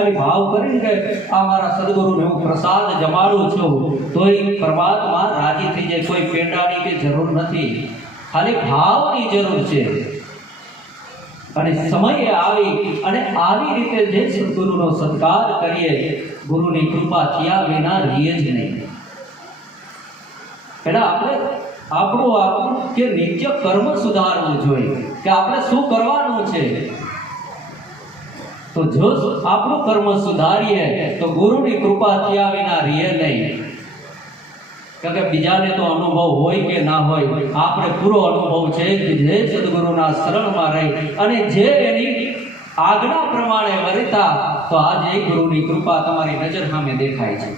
ખાલી ભાવ કરીને કે આ મારા સદગુરુને હું પ્રસાદ જમાડું છું તોય પરમાત્મા રાજી થઈ જાય. કોઈ પેંડાની કે જરૂર નથી, ખાલી ભાવની જરૂર છે. અને સમય આવી અને આવી રીતે જે સદગુરુનો સત્કાર કરીએ, ગુરુની કૃપા થયા વિના રહીએ જ નહીં. એટલે આપણે આપણું કે નિત્ય કર્મ સુધારવું જોઈએ કે આપણે શું કરવાનું છે. તો જો આપણું કર્મ સુધારીએ તો ગુરુની કૃપા થયા વિના રહીએ નહીં. કારણ કે બીજાને તો અનુભવ હોય કે ના હોય, આપણે પૂરો અનુભવ છે કે જે સદગુરુના શરણમાં રહી અને જે એની આજ્ઞા પ્રમાણે વર્તા, તો આજે ગુરુની કૃપા તમારી નજર સામે દેખાય છે.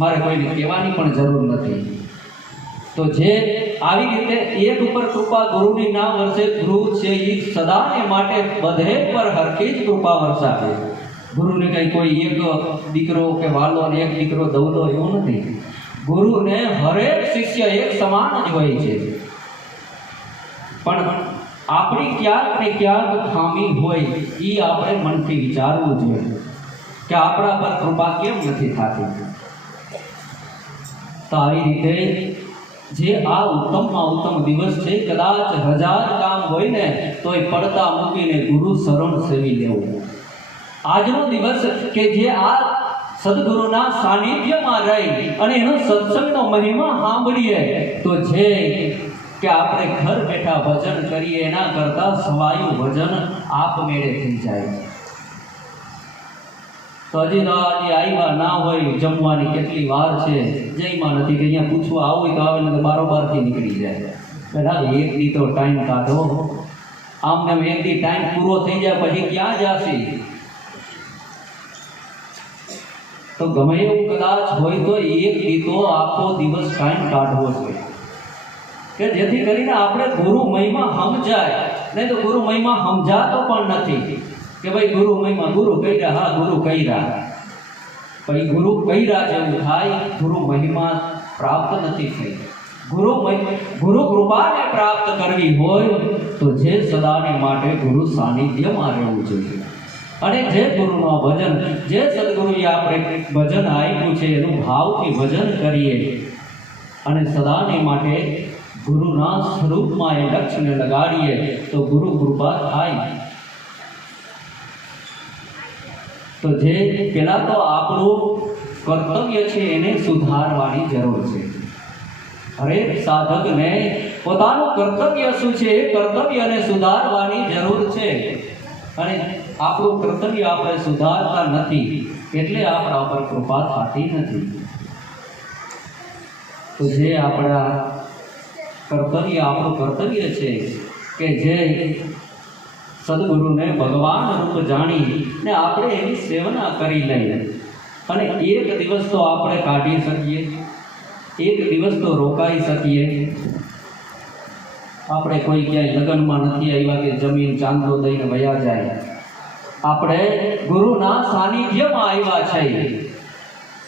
મારે કોઈને કહેવાની પણ જરૂર નથી. તો જે આવી રીતે એક ઉપર કૃપા ગુરુની ના વરસે, ગુરુ છે એ સદાને માટે બધે પર હરખી જ કૃપા વરસાવે. ગુરુને કઈ કોઈ એક દીકરો કે વાલો અને એક દીકરો દવલો એવું નથી. ગુરુને હરેક શિષ્ય એક સમાન જ હોય છે. પણ આપણી ક્યાંક ને ક્યાંક ખામી હોય એ આપણે મનથી વિચારવું જોઈએ કે આપણા પર કૃપા કેમ નથી થતી. તો આવી રીતે જે આ ઉત્તમમાં ઉત્તમ દિવસ છે, કદાચ 1000 કામ હોય ને તોય પડતા મૂકીને ગુરુ શરણ સેવી લેવું. આજનો દિવસ કે જે આ સદગુરુના સાનિધ્યમાં રહી અને એનો સત્સંગનો મહિમા સાંભળીએ, તો જે કે આપણે ઘર બેઠા ભજન કરીએ એના કરતા સવાયું ભજન આપમેળે થઈ જાય. તો હજી તો આજે આવ્યા ના હોય, જમવાની કેટલી વાર છે, જઈમાં નથી કે અહીંયા પૂછવા આવું તો આવે ને બારોબારથી નીકળી જાય. પેલા એક દી તો ટાઈમ કાઢો. આમને એક દી ટાઈમ પૂરો થઈ જાય પછી ક્યાં જશે? તો ગમે એવું કદાચ હોય તો એક દી તો આખો દિવસ ટાઈમ કાઢવો જોઈએ કે જેથી કરીને આપણે ગુરુ મહિમા સમજાય. નહીં તો ગુરુ મહિમા સમજાતો પણ નથી કે ભાઈ ગુરુ મહિમા ગુરુ કર્યા, હા ગુરુ કર્યા, પછી ગુરુ કર્યા જેવું થાય, ગુરુ મહિમા પ્રાપ્ત નથી થઈ. ગુરુ કૃપાને પ્રાપ્ત કરવી હોય તો જે સદાને માટે ગુરુ સાનિધ્યમાં રહેવું જોઈએ. અને જે ગુરુનો ભજન, જે સદગુરુએ આપણે ભજન આપ્યું છે એનું ભાવથી ભજન કરીએ અને સદાને માટે ગુરુના સ્વરૂપમાં એ લક્ષ્યને લગાડીએ તો ગુરુ કૃપા થાય. તો જે પહેલાં તો આપણું કર્તવ્ય છે એને સુધારવાની જરૂર છે. હરેક સાધકને પોતાનું કર્તવ્ય શું છે એ કર્તવ્યને સુધારવાની જરૂર છે. અને આપણું કર્તવ્ય આપણે સુધારતા નથી એટલે આપણા ઉપર કૃપા થતી નથી. તો જે આપણા કર્તવ્ય, આપણું કર્તવ્ય છે કે જે સદગુરુને ભગવાન રૂપ જાણી ને આપણે એની સેવના કરી લઈએ. અને એક દિવસ તો આપણે કાઢી શકીએ, એક દિવસ તો રોકાઈ શકીએ. આપણે કોઈ ક્યાંય લગ્નમાં નથી આવ્યા કે જમીન ચાંદલો દઈને વયા જાય. આપણે ગુરુના સાનિધ્યમાં આવ્યા છીએ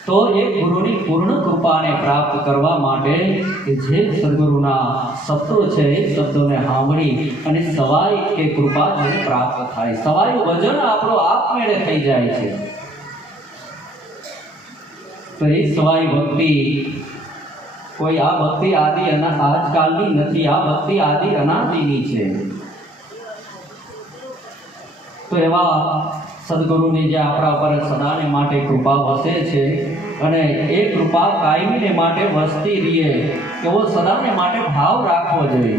તો એ ગુરુની પૂર્ણ કૃપાને પ્રાપ્ત કરવા માટે કે જે સદગુરુના શબ્દો છે એ શબ્દોને સાંભળી અને સવાય કે કૃપા જેને પ્રાપ્ત થાય, સવાયું ભજન આપણો આપમેળે થઈ જાય છે. તો એ સવાય ભક્તિ કોઈ આ ભક્તિ આદિ આજકાલની નથી, આ ભક્તિ આદિ અનાદિની છે. તો એવા સદગુરુની જે આપણા પર સદાને માટે કૃપા વસે છે અને એ કૃપા કાયમીને માટે વસતી રહીએ એવો સદાને માટે ભાવ રાખવો જોઈએ.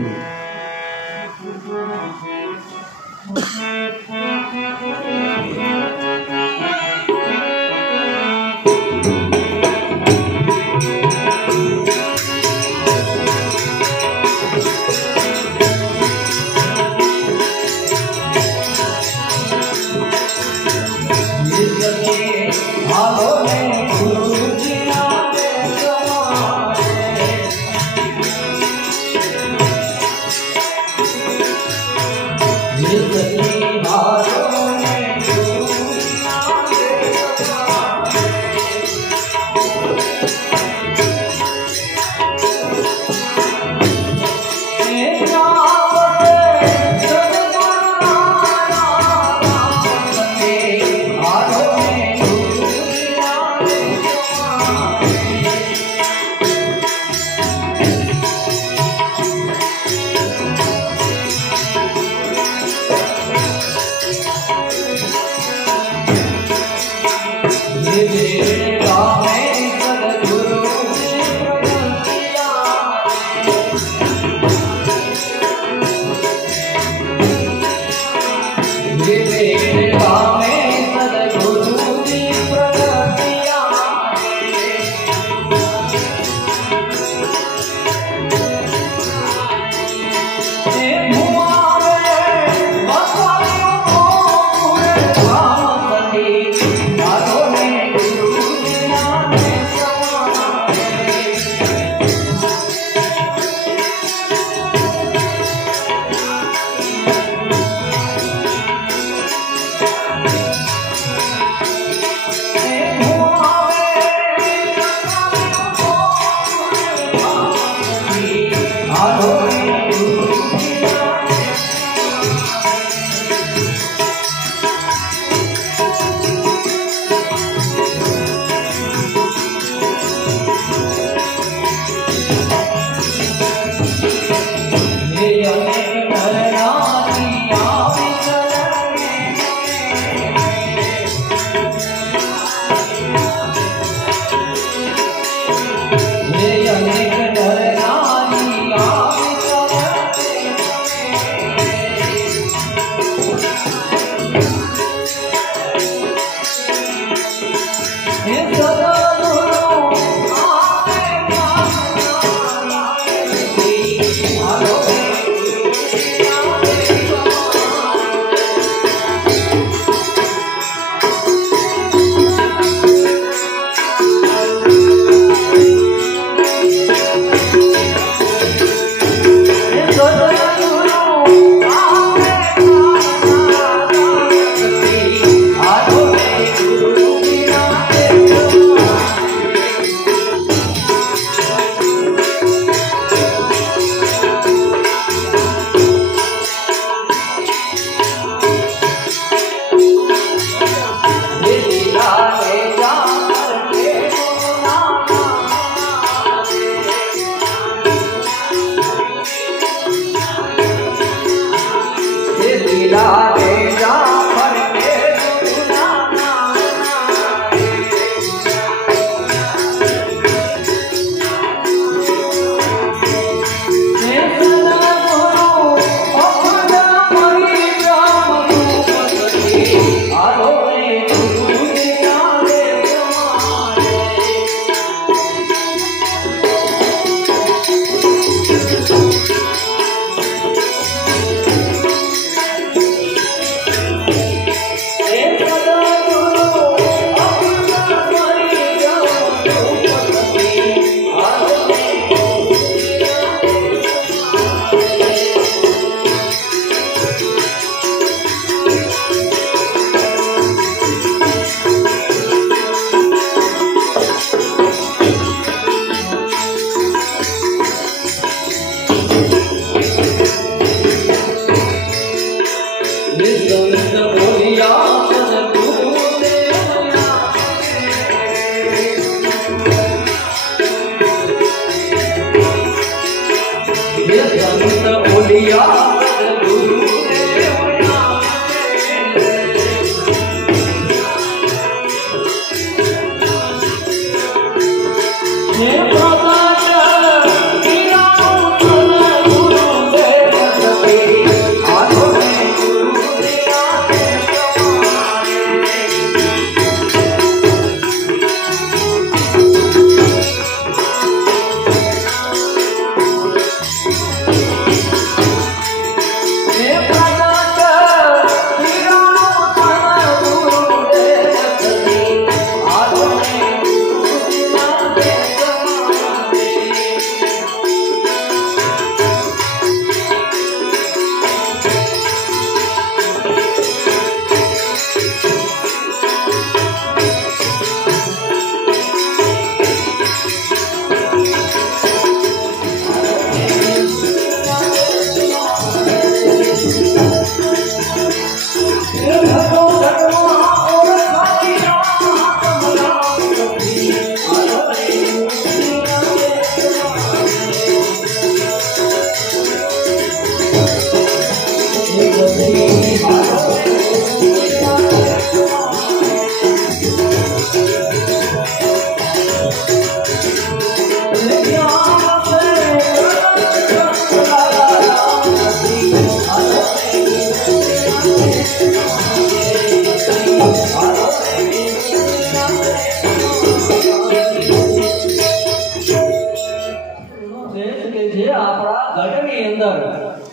હાલો રે ગુરુ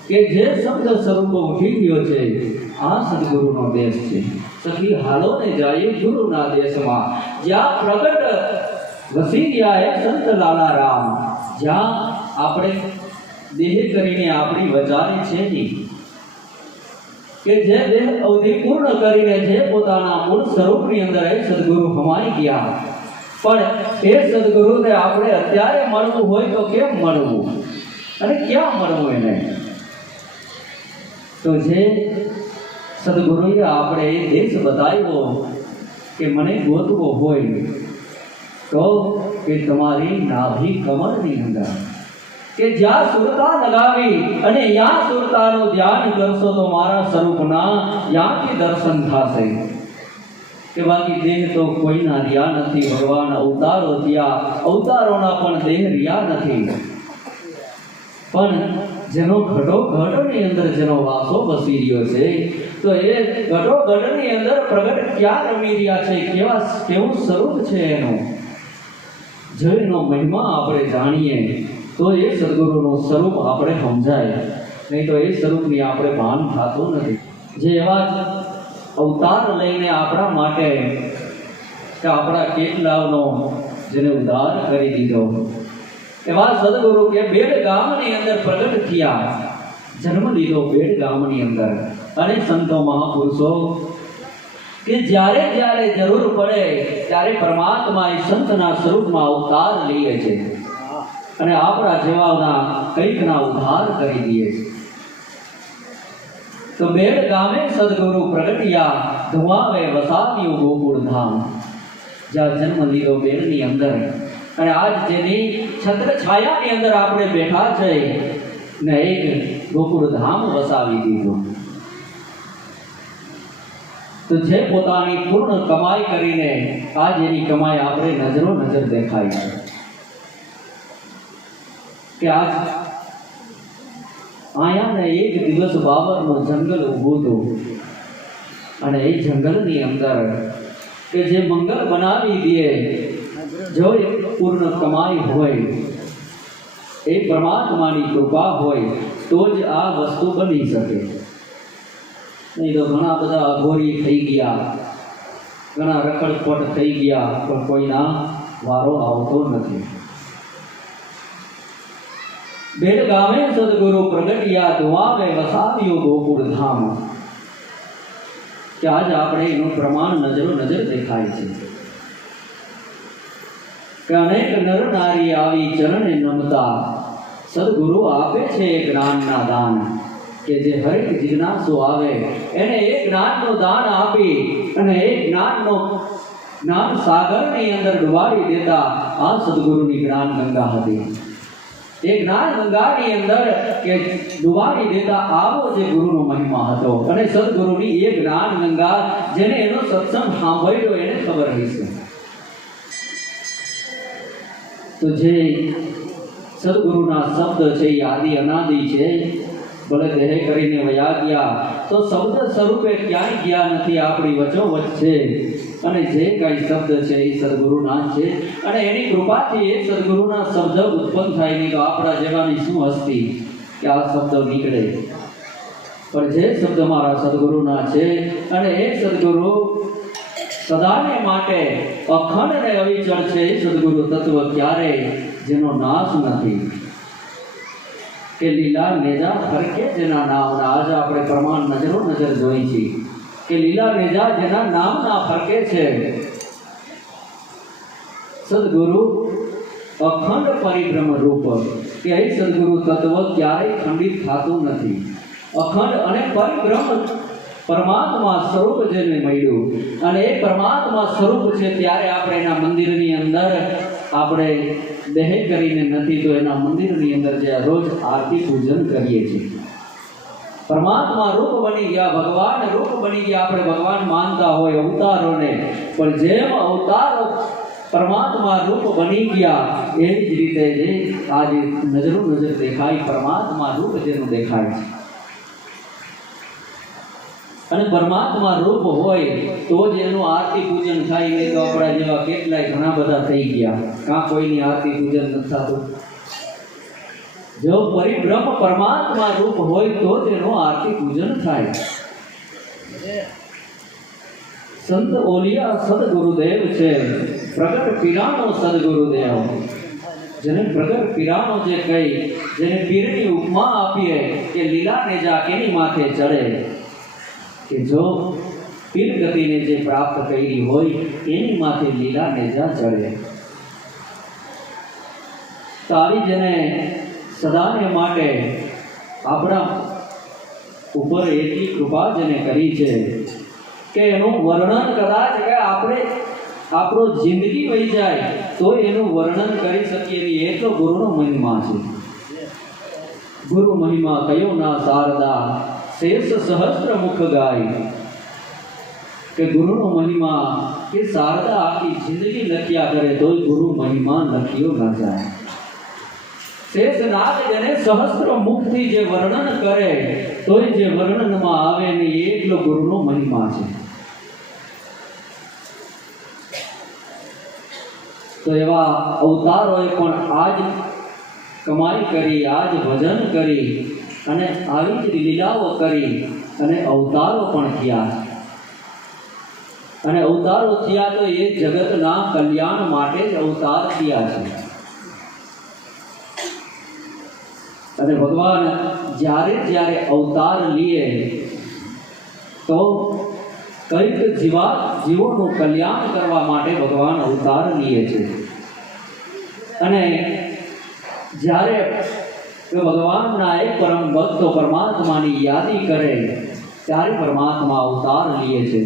કે જે શબ્દ સ્વરૂપ ઉઠી ગયો છે આ સદગુરુનો દેશ છે. સખી હાલો ને જાય ગુરુના દેશમાં, જ્યાં પ્રગટ વસી ગયા એ સંત લાલા રામ, જ્યાં આપણે દેહ કરીને આપણી વચારે છે ની કે જે દેહ અવધિ પૂર્ણ કરીને જે પોતાના મૂળ સ્વરૂપની અંદર એ સદગુરુ હમાઈ ગયા. પણ એ સદગુરુને આપણે અત્યારે મળવું હોય તો કેમ મળવું? અને ક્યાં મળવું એને? તો જે સદગુરુએ આપણે દેશ બતાવ્યો કે મને ગોતવો હોય તો કે તમારી નાભી કમળની અંદર કે જ્યાં સુરતા લગાવી અને ત્યાં સુરતાનું ધ્યાન કરશો તો મારા સ્વરૂપના ત્યાંથી દર્શન થશે. કે બાકી દેહ તો કોઈના રહ્યા નથી. ભગવાન અવતારો થયા, અવતારોના પણ દેહ રહ્યા નથી. પણ જેનો ઘટોઘટની અંદર જેનો વાસો બસી રહ્યો છે તો એ ઘટોઘટની અંદર પ્રગટ ક્યાં રમી રહ્યા છે, કેવું સ્વરૂપ છે એનું. જો એનો મહિમા આપણે જાણીએ તો એ સદગુરુનું સ્વરૂપ આપણે સમજાય, નહીં તો એ સ્વરૂપની આપણે ભાન થતું નથી. જે એવા જ અવતાર લઈને આપણા માટે કે આપણા કેટલાનો જેને ઉદ્ધાર કરી દીધો એવા સદગુરુ કે બેડ ગામની અંદર પ્રગટ થયા, જન્મ લીધો બેડ ગામની અંદર. અને સંતો મહાપુરુષો કે જ્યારે જ્યારે જરૂર પડે ત્યારે પરમાત્મા એ સંતના સ્વરૂપમાં અવતાર લઈએ છે અને આપણા જેવાના કંઈકના ઉદ્ધાર કરી દે છે. તો બેડ ગામે સદગુરુ પ્રગટ્યા, ધુવાવે વસાવ્યું ગોકુળ ધામ. જ્યાં જન્મ લીધો બેડની અંદર અને આજ જેની છત્ર છાયાની અંદર આપણે બેઠા છે ને એક ગોકુળ ધામ વસાવી દીધું. તો જે પોતાની પૂર્ણ કમાઈ કરીને આજ એની કમાઈ આપણે નજરો નજર દેખાય છે કે આજ આયા ને એક દિવસ બાબરનું જંગલ ઊભું હતું અને એ જંગલની અંદર કે જે મંગલ બનાવી દે, જો એક પૂર્ણ કમાઈ હોય, એ પરમાત્માની કૃપા હોય તો જ આ વસ્તુ બની શકે. નહીં તો ઘણા બધા અઘોરી થઈ ગયા, ઘણા રખડપટ થઈ ગયા, પણ કોઈના વારો આવતો નથી. બેડ ગામે સદગુરુ પ્રગટ્યા, ધુવાવે વસાવ્યું ગોકુળ ધામ. કે આજ આપણે એનું પ્રમાણ નજરો નજર દેખાય છે કે અનેક નર નારી આવી ચરણે નમતા સદગુરુ આપે છે જ્ઞાનના દાન. કે જે હરેક જિજ્ઞાસુ આવે એને એક જ્ઞાનનું દાન આપી અને એક જ્ઞાન સાગરની અંદર ડુબાડી દેતા આ સદગુરુની જ્ઞાન ગંગા હતી. એ જ્ઞાન ગંગાની અંદર કે ડુબાડી દેતા આવો જે ગુરુનો મહિમા હતો. અને સદગુરુની એ જ્ઞાન ગંગા જેને એનો સત્સંગ સાંભળ્યો એને ખબર હશે. તો જે સદગુરુના શબ્દ છે એ આદિ અનાદિ છે. ભલે દેહ કરીને વયા ગયા તો શબ્દ સ્વરૂપે ક્યાંય ગયા નથી, આપણી વચ્ચોવચ્ચ છે. અને જે કાંઈ શબ્દ છે એ સદગુરુના છે અને એની કૃપાથી એ સદગુરુના શબ્દ ઉત્પન્ન થાય. નહીં તો આપણા જેવાની શું હસ્તી કે આ શબ્દ નીકળે. પણ જે શબ્દ મારા સદગુરુના છે અને એ સદગુરુ સદાને માટે અખંડ અને અવિચળ છે. એ સદગુરુ તત્વ ક્યારે જેનો નાશ નથી. કે લીલા નેજા ફરકે જેના નામના આજ આપણે પ્રમાણ નજરો નજર જોઈ છે કે લીલા નેજા જેના નામના ફરકે છે. સદગુરુ અખંડ પરિભ્રમ રૂપ કે એ સદગુરુ તત્વ ક્યારેય ખંડિત થતું નથી. અખંડ અને પરિભ્રમ પરમાત્મા સ્વરૂપ જેને મળ્યું અને એ પરમાત્મા સ્વરૂપ છે ત્યારે આપણે એના મંદિરની અંદર આપણે દેહ કરીને નથી તો એના મંદિરની અંદર જે રોજ આરતી પૂજન કરીએ છીએ. પરમાત્મા રૂપ બની ગયા, ભગવાન રૂપ બની ગયા. આપણે ભગવાન માનતા હોય અવતારોને, પણ જેમ અવતારો પરમાત્મા રૂપ બની ગયા એવી જ રીતે જે આજે નજરો નજર દેખાય પરમાત્મા રૂપ જેનું દેખાય છે. અને પરમાત્મા રૂપ હોય તો જ એનું આરતી પૂજન થાય. નહીં તો આપણા જેવા કેટલાય ઘણા બધા થઈ ગયા, કાં કોઈની આરતી પૂજન નથી થતું. જો પરિભ્રમ પરમાત્મા રૂપ હોય તો જ એનું આરતી પૂજન થાય. સંત ઓલિયા સદગુરુદેવ છે, પ્રગટ પીરાનો સદગુરુદેવ. જેને પ્રગટ પીરાનો જે કહી, જેને પીરની ઉપમા આપીએ કે લીલા નેજા કેની માથે ચડે. કે જો પીર ગતિને જે પ્રાપ્ત કરી હોય એની માથે લીલા નેજા ચડે. તો આવી જેને સદાને માટે આપણા ઉપર એટલી કૃપા જેને કરી છે કે એનું વર્ણન કદાચ કે આપણે આપણો જિંદગી વહી જાય તો એનું વર્ણન કરી શકીએ નહીં, એટલો ગુરુનો મહિમા છે. ગુરુ મહિમા કયો ના શારદા, શેષ સહસ્ત્ર મુખ ગાય. કે ગુરુનો મહિમા કે શારદા આખી જિંદગી લખ્યા કરે તોય ગુરુ મહિમા લખ્યો ન જાય. શેષનાગ જેને સહસ્ત્ર મુખથી જે વર્ણન કરે તોય જે વર્ણનમાં આવે નહીં, એટલો ગુરુનો મહિમા છે. તો એવા અવતારોએ પણ આજ કમાઈ કરી, આજ ભજન કરી અને આવી જ લીલાઓ કરી અને અવતારો પણ થયા. અને અવતારો થયા તો એ જગતના કલ્યાણ માટે જ અવતાર થયા છે. અને ભગવાન જ્યારે જ્યારે અવતાર લે તો કંઈક જીવોનું કલ્યાણ કરવા માટે ભગવાન અવતાર લે છે. અને જ્યારે ભગવાનના એક પરમ ભક્તો પરમાત્માની યાદી કરે ત્યારે પરમાત્મા અવતાર લે છે.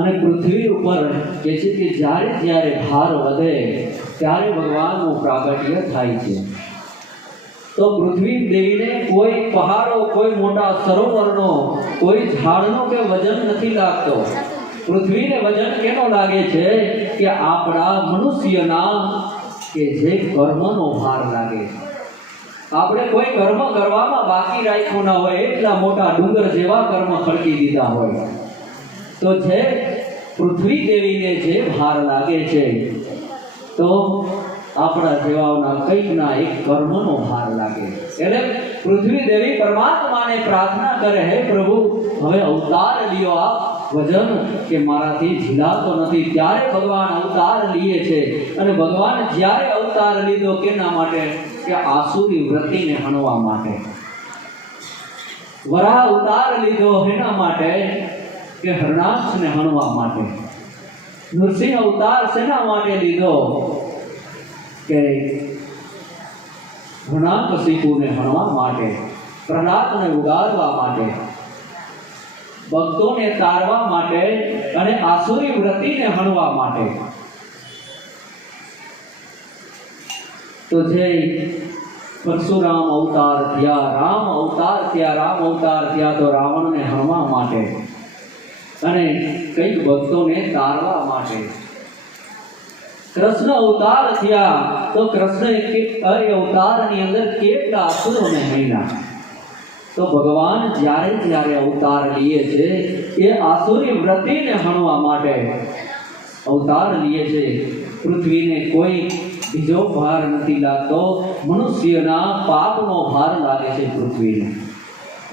અને પૃથ્વી ઉપર કે છે કે જ્યારે જ્યારે ભાર વધે ત્યારે ભગવાનનું પ્રાગટ્ય થાય છે. તો પૃથ્વી દેવીને કોઈ પહાડો, કોઈ મોટા સરોવરનો, કોઈ ઝાડનો કે વજન નથી લાગતો. પૃથ્વીને વજન કેનો લાગે છે કે આપણા મનુષ્યના કે જે કર્મનો ભાર લાગે છે. આપણે કોઈ કર્મ કરવામાં બાકી રાખ્યું ના હોય, એટલા મોટા ડુંગર જેવા કર્મ ખડકી દીધા હોય તો જે પૃથ્વી દેવીને જે ભાર લાગે છે તો આપણા જેવાઓના કંઈકના એક કર્મનો ભાર લાગે. એટલે પૃથ્વી દેવી પરમાત્માને પ્રાર્થના કરે, હે પ્રભુ હવે અવતાર લ્યો, આપ વજન કે મારાથી ઝીલાતો નથી. ત્યારે ભગવાન અવતાર લે છે. અને ભગવાન જ્યારે અવતાર લીધો કેના માટે કે આસુરી વૃત્તિને હણવા માટે. વરાહ અવતાર લીધો એના માટે કે હરણાક્ષને હણવા માટે. નૃસિંહ અવતાર શેના માટે લીધો કે હરણાકશિપુને હણવા માટે, પ્રહલાદને ઉગાડવા માટે, ભક્તોને તારવા માટે અને આસુરી વૃત્તિને હણવા માટે. તો જે પરશુરામ અવતાર થયા, રામ અવતાર થયા, રામ અવતાર થયા તો રાવણને હણવા માટે અને કઈક ભક્તોને તારવા માટે. કૃષ્ણ અવતાર થયા તો કૃષ્ણ અવતારની અંદર કેટલા અસુરોને હણ્યા. તો ભગવાન જ્યારે જ્યારે અવતાર લે છે એ આસુરી વૃત્તિને હણવા માટે અવતાર લે છે. પૃથ્વીને કોઈ બીજો ભાર નથી લાગતો, મનુષ્યના પાપનો ભાર લાગે છે પૃથ્વીને.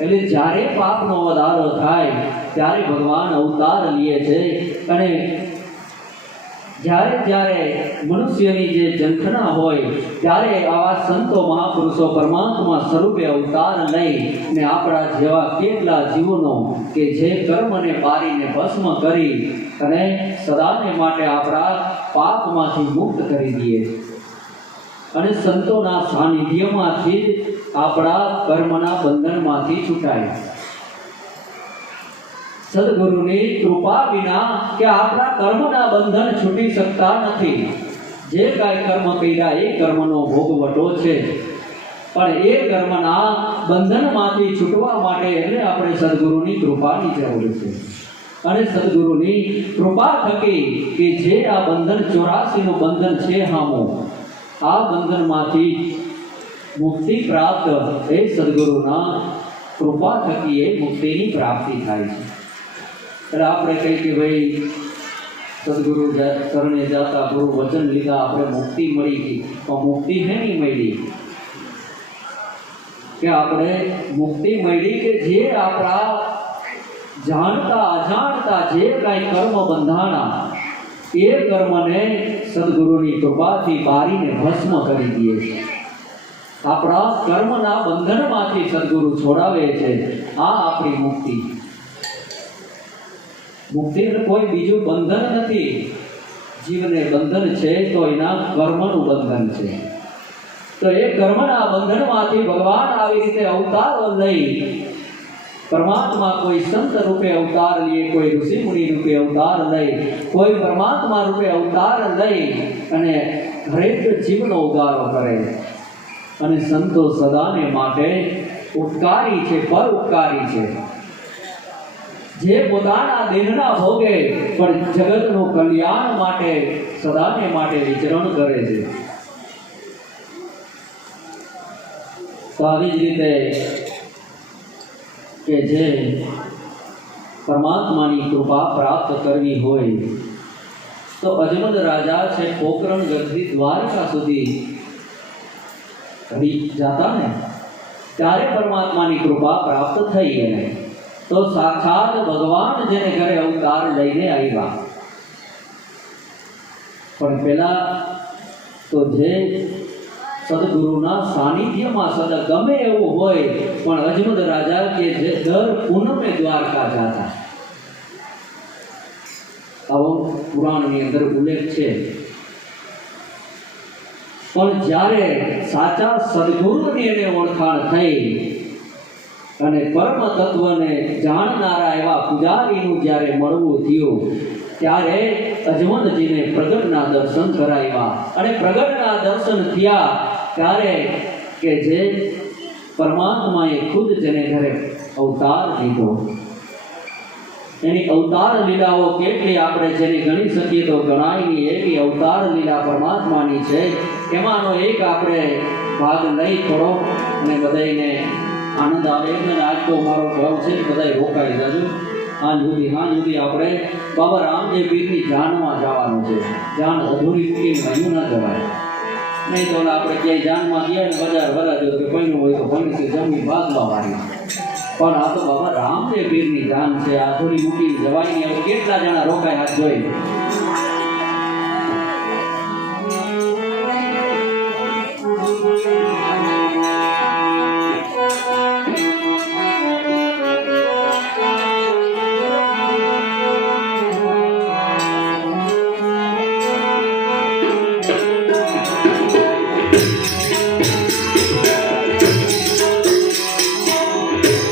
એટલે જ્યારે પાપનો વધારો થાય ત્યારે ભગવાન અવતાર લે છે. અને જ્યારે જ્યારે મનુષ્યની જે ઝંખના હોય ત્યારે આવા સંતો મહાપુરુષો પરમાત્મા સ્વરૂપે અવતાર લઈ ને આપણા જેવા કેટલા જીવોનો કે જે કર્મને બારીને ભસ્મ કરી અને સદાને માટે આપણા પાપમાંથી મુક્ત કરી દે. અને સંતોના સાનિધ્યમાંથી આપણા કર્મના બંધનમાંથી છૂટાય. સદગુરુની કૃપા વિના કે આપણા કર્મના બંધન છૂટી શકતા નથી. જે કાંઈ કર્મ કર્યા એ કર્મનો ભોગવટો છે, પણ એ કર્મના બંધનમાંથી છૂટવા માટે એટલે આપણે સદગુરુની કૃપાની જરૂર છે. અને સદગુરુની કૃપા થકી કે જે આ બંધન 84 નું બંધન છે હામો, આ બંધનમાંથી મુક્તિ પ્રાપ્ત એ સદગુરુના કૃપા થકી એ મુક્તિની પ્રાપ્તિ થાય છે. એટલે આપણે કહીએ કે ભાઈ સદગુરુ શરણે જાતા ગુરુ વચન લીધા આપણે મુક્તિ મળી ગઈ, તો મુક્તિ નહીં મળી કે આપણે મુક્તિ મળી કે જે આપણા જાણતા અજાણતા જે કાંઈ કર્મ બંધાણા એ કર્મને સદગુરુની કૃપાથી બારીને ભસ્મ કરી દે છે. આપણા કર્મના બંધનમાંથી સદગુરુ છોડાવે છે. આ આપણી મુક્તિ. મુક્તિ કોઈ બીજું બંધન નથી. જીવને બંધન છે તો એના કર્મનું બંધન છે. તો એ કર્મના બંધનમાંથી ભગવાન આવી રીતે અવતાર લઈ પરમાત્મા કોઈ સંત રૂપે અવતાર લે, કોઈ ઋષિ મુનિ રૂપે અવતાર લઈ, કોઈ પરમાત્મા રૂપે અવતાર લઈ અને હરેક જીવનો ઉગારો કરે. અને સંતો સદાને માટે ઉપકારી છે, પર ઉપકારી છે, જે પોતાના દેહના ભોગે પણ જગતનું કલ્યાણ માટે સદાને માટે વિચરણ કરે છે. તો આવી જ રીતે કે જે પરમાત્માની કૃપા પ્રાપ્ત કરવી હોય તો અજમદ રાજા છે પોકરણ ગઢથી દ્વારકા સુધી જતા ને ત્યારે પરમાત્માની કૃપા પ્રાપ્ત થઈ એને. તો સાક્ષાત ભગવાન જેને ઘરે અવતાર લઈને આવ્યા. પણ પેલા તો જે સદગુરુના સાનિધ્યમાં સદા ગમે એવું હોય પણ અજમદ રાજા કે જે દર પૂનમે દ્વારકા જતા. આવો પુરાણની અંદર ઉલ્લેખ છે. પણ જ્યારે સાચા સદગુરુની એને ઓળખાણ થઈ અને પરમ તત્વને જાણનારા એવા પૂજારીનું જ્યારે મળવું થયું ત્યારે અજમદજીને પ્રગટના દર્શન કરાવ્યા. અને પ્રગટના દર્શન થયા ત્યારે કે જે પરમાત્માએ ખુદ જેને ઘરે અવતાર લીધો. એની અવતાર લીલાઓ કેટલી આપણે જેને ગણી શકીએ તો ગણાયની એવી અવતાર લીલા પરમાત્માની છે. એમાંનો એક આપણે ભાગ લઈ થોડો અને બધાને આનંદ આવે. આજ તો મારો ભાવ છે બધા રોકાઈ જજો. હાં સુધી આપણે બાબા રામદેવ પીરની જાનમાં જવાનું છે. જાન અધૂરી મૂકીને હજુ ના જવાય. નહીં તો આપણે ક્યાંય જાનમાં ગયા ને બજાર વરાજો કે પૈણું હોય તો પૈણી જમી ભાગવા વાળી. પણ આ તો બાબા રામદેવ પીરની જાન છે. આ અધૂરી મૂકીને જવાય નહીં. હવે કેટલા જણા રોકાય હાથ જોઈ.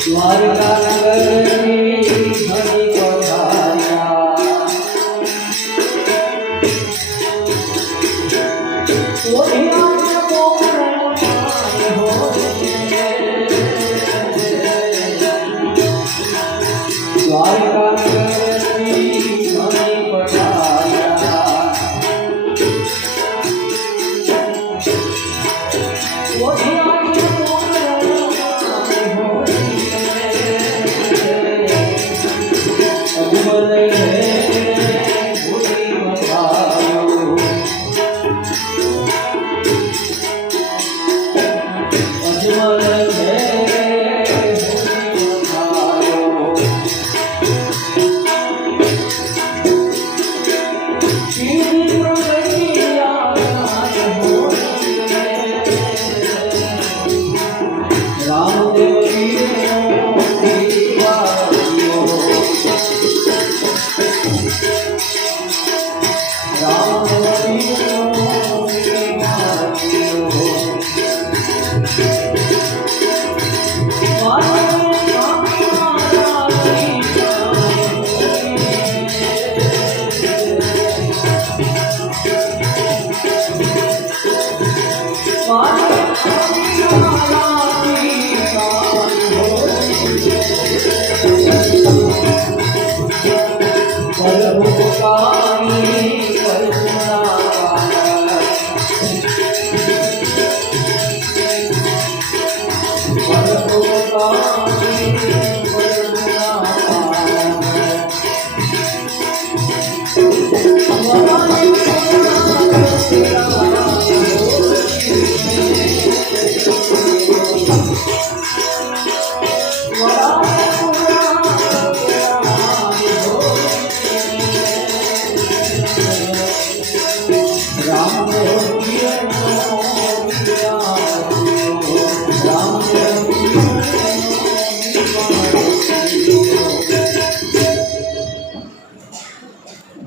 દ્વારકા નગરની ધણી પધાર્યા, ઓઢિયા પોકરણમાં હોય. દ્વારકા નગરની ધણી પધાર્યા, ઓઢિયા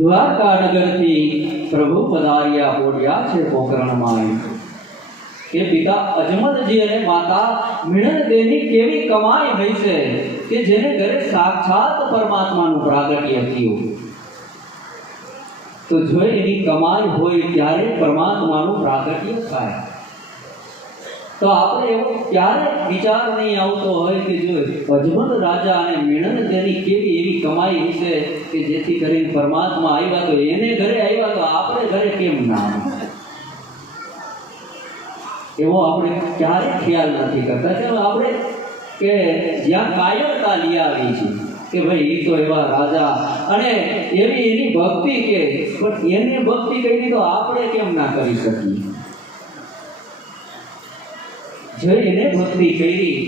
દ્વારકા નગરથી પ્રભુ પધાર્યા બોલ્યા છે પોકરણમાં કે પિતા અજમલજી અને માતા મિણનદેની કેવી કમાઈ હોય છે કે જેને ઘરે સાક્ષાત પરમાત્માનું પ્રાગટ્ય થયું. તો જો એની કમાઈ હોય ત્યારે પરમાત્માનું પ્રાગટ્ય થાય. તો આપણે એવો ક્યારે વિચાર નહીં આવતો હોય કે જો અજમલ રાજા અને મિણનદેની કેવી એવી કમાઈ હશે કે જેથી કરીને પરમાત્મા આવ્યા, તો એને ઘરે આવ્યા તો આપણે ઘરે કેમ ના આવે? એવો આપણે ક્યારે ખ્યાલ નથી કરતા. ચાલો આપણે કે જ્યાં કાયરતા લઈ આવી છે કે ભાઈ એ તો એવા રાજા અને એવી એની ભક્તિ કે, પણ એને ભક્તિ કરી તો આપણે કેમ ના કરી શકીએ? જો એને ભક્તિ કરી,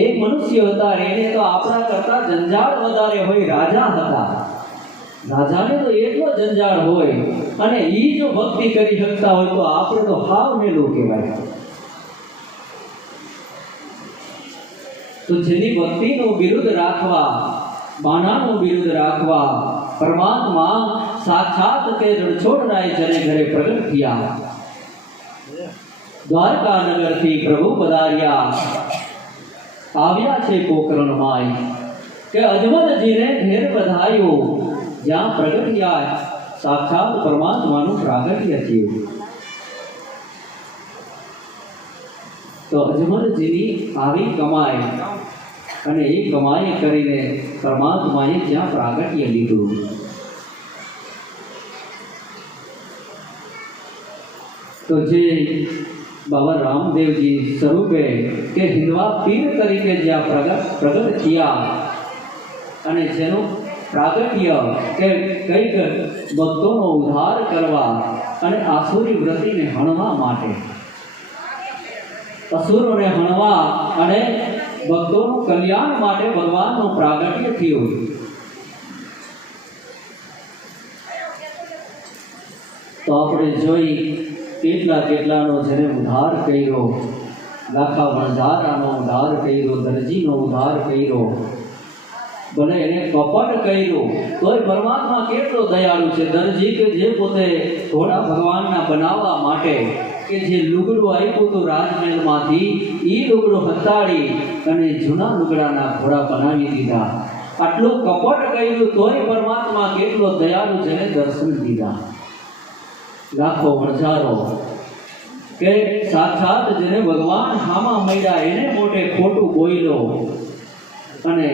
એક મનુષ્ય હતા, એને તો આપણા કરતા જંજાળ વધારે હોય. રાજા હતા, રાજાને તો એટલો જંજાળ હોય, અને એ જો ભક્તિ કરી શકતા હોય તો આપણે તો હાવ મેલું કહેવાય. તો જેની ભક્તિનું બિરુદ રાખવા, બાણાનું બિરુદ રાખવા, પરમાત્મા સાક્ષાત તે રણછોડરાય જેને ઘરે પ્રગટ થયા. દ્વારકા નગરથી પ્રભુ પધાર્યા, આવ્યા છે પોકરણમાં કે અજમલજીને ઘેર વધાયો, જ્યાં પ્રગટ્યા સાક્ષાત પરમાત્માનું પ્રાગટ્ય થયું. તો અજમલજીની આવી કમાઈ અને એ કમાઈ કરીને પરમાત્માએ જ્યાં પ્રાગટ્ય લીધું, તો જે બાબા રામદેવજી સ્વરૂપે કે હિન્દવા પીર તરીકે જ્યાં પ્રગટ થયા અને જેનું પ્રાગટ્ય કે કંઈક ભક્તોનો ઉદ્ધાર કરવા અને આસુરી વૃત્તિને હણવા માટે, અસુરોને હણવા અને ભક્તોનું કલ્યાણ માટે ભગવાનનું પ્રાગટ્ય થયું. તો આપણે જોઈ કેટલાનો જેને ઉદ્ધાર કર્યો, લાખા વણઝારાનો ઉદ્ધાર કર્યો, દરજીનો ઉદ્ધાર કર્યો, ભલે એને કપટ કર્યું તોય પરમાત્મા કેટલો દયાળુ છે. દરજી કે જે પોતે ઘોડા ભગવાનના બનાવવા માટે કે જે લુગડું આપ્યું હતું રાજમહેલમાંથી, એ લુગડું હતાડી અને જૂના લુગડાના ઘોડા બનાવી દીધા. આટલું કપટ કર્યું તોય પરમાત્મા કેટલો દયાળુ જેને દર્શન દીધા. લાખો વણઝારો કે સાક્ષાત જેને ભગવાન હામા મળ્યા એને મોટે ખોટું બોલ્યો, અને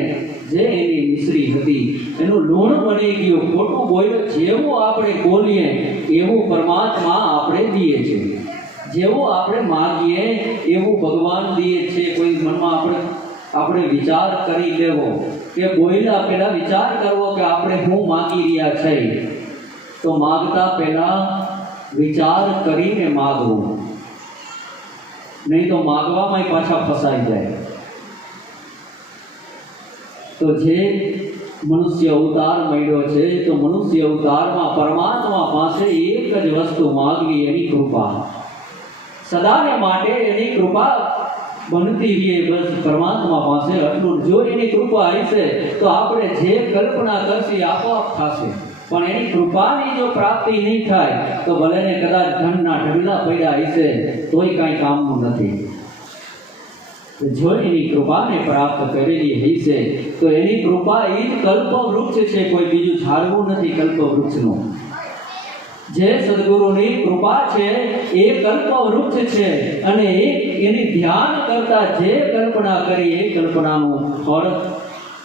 જે એની મિશ્રી હતી એનું લૂણ બની ગયું, ખોટું બોલ્યો. જેવું આપણે બોલીએ એવું પરમાત્મા આપણે દઈએ છે, જેવું આપણે માગીએ એવું ભગવાન દે છે. કોઈ મનમાં આપણે વિચાર કરી લેવો કે બોલ્યા પહેલા વિચાર કરવો કે આપણે શું માગી રહ્યા છે. તો માગતા પહેલા વિચાર કરીને માગવું, નહીં તો માગવામાં પાછા ફસાઈ જાય. તો જે મનુષ્ય અવતાર મળ્યો છે, તો મનુષ્ય અવતારમાં પરમાત્મા પાસે એક જ વસ્તુ માગવી, એની કૃપા. સદાને માટે એની કૃપા બનતી રહીએ, બસ પરમાત્મા પાસે આટલું. જો એની કૃપા હશે તો આપણે જે કલ્પના કરશી આપોઆપ થશે, પણ એની કૃપાની જો પ્રાપ્તિ નહીં થાય તો ભલે ને કદાચ ધનના ઢગલા પડ્યા હશે તોય કાંઈ કામનું નથી. જો એની કૃપાને પ્રાપ્ત કરેલી હશે તો એની કૃપા એ જ કલ્પ વૃક્ષ છે, કોઈ બીજું ઝાડવું નથી કલ્પ વૃક્ષનું. જે સદગુરુની કૃપા છે એ કલ્પ વૃક્ષ છે, અને એની ધ્યાન કરતા જે કલ્પના કરી એ કલ્પનાનું ફળ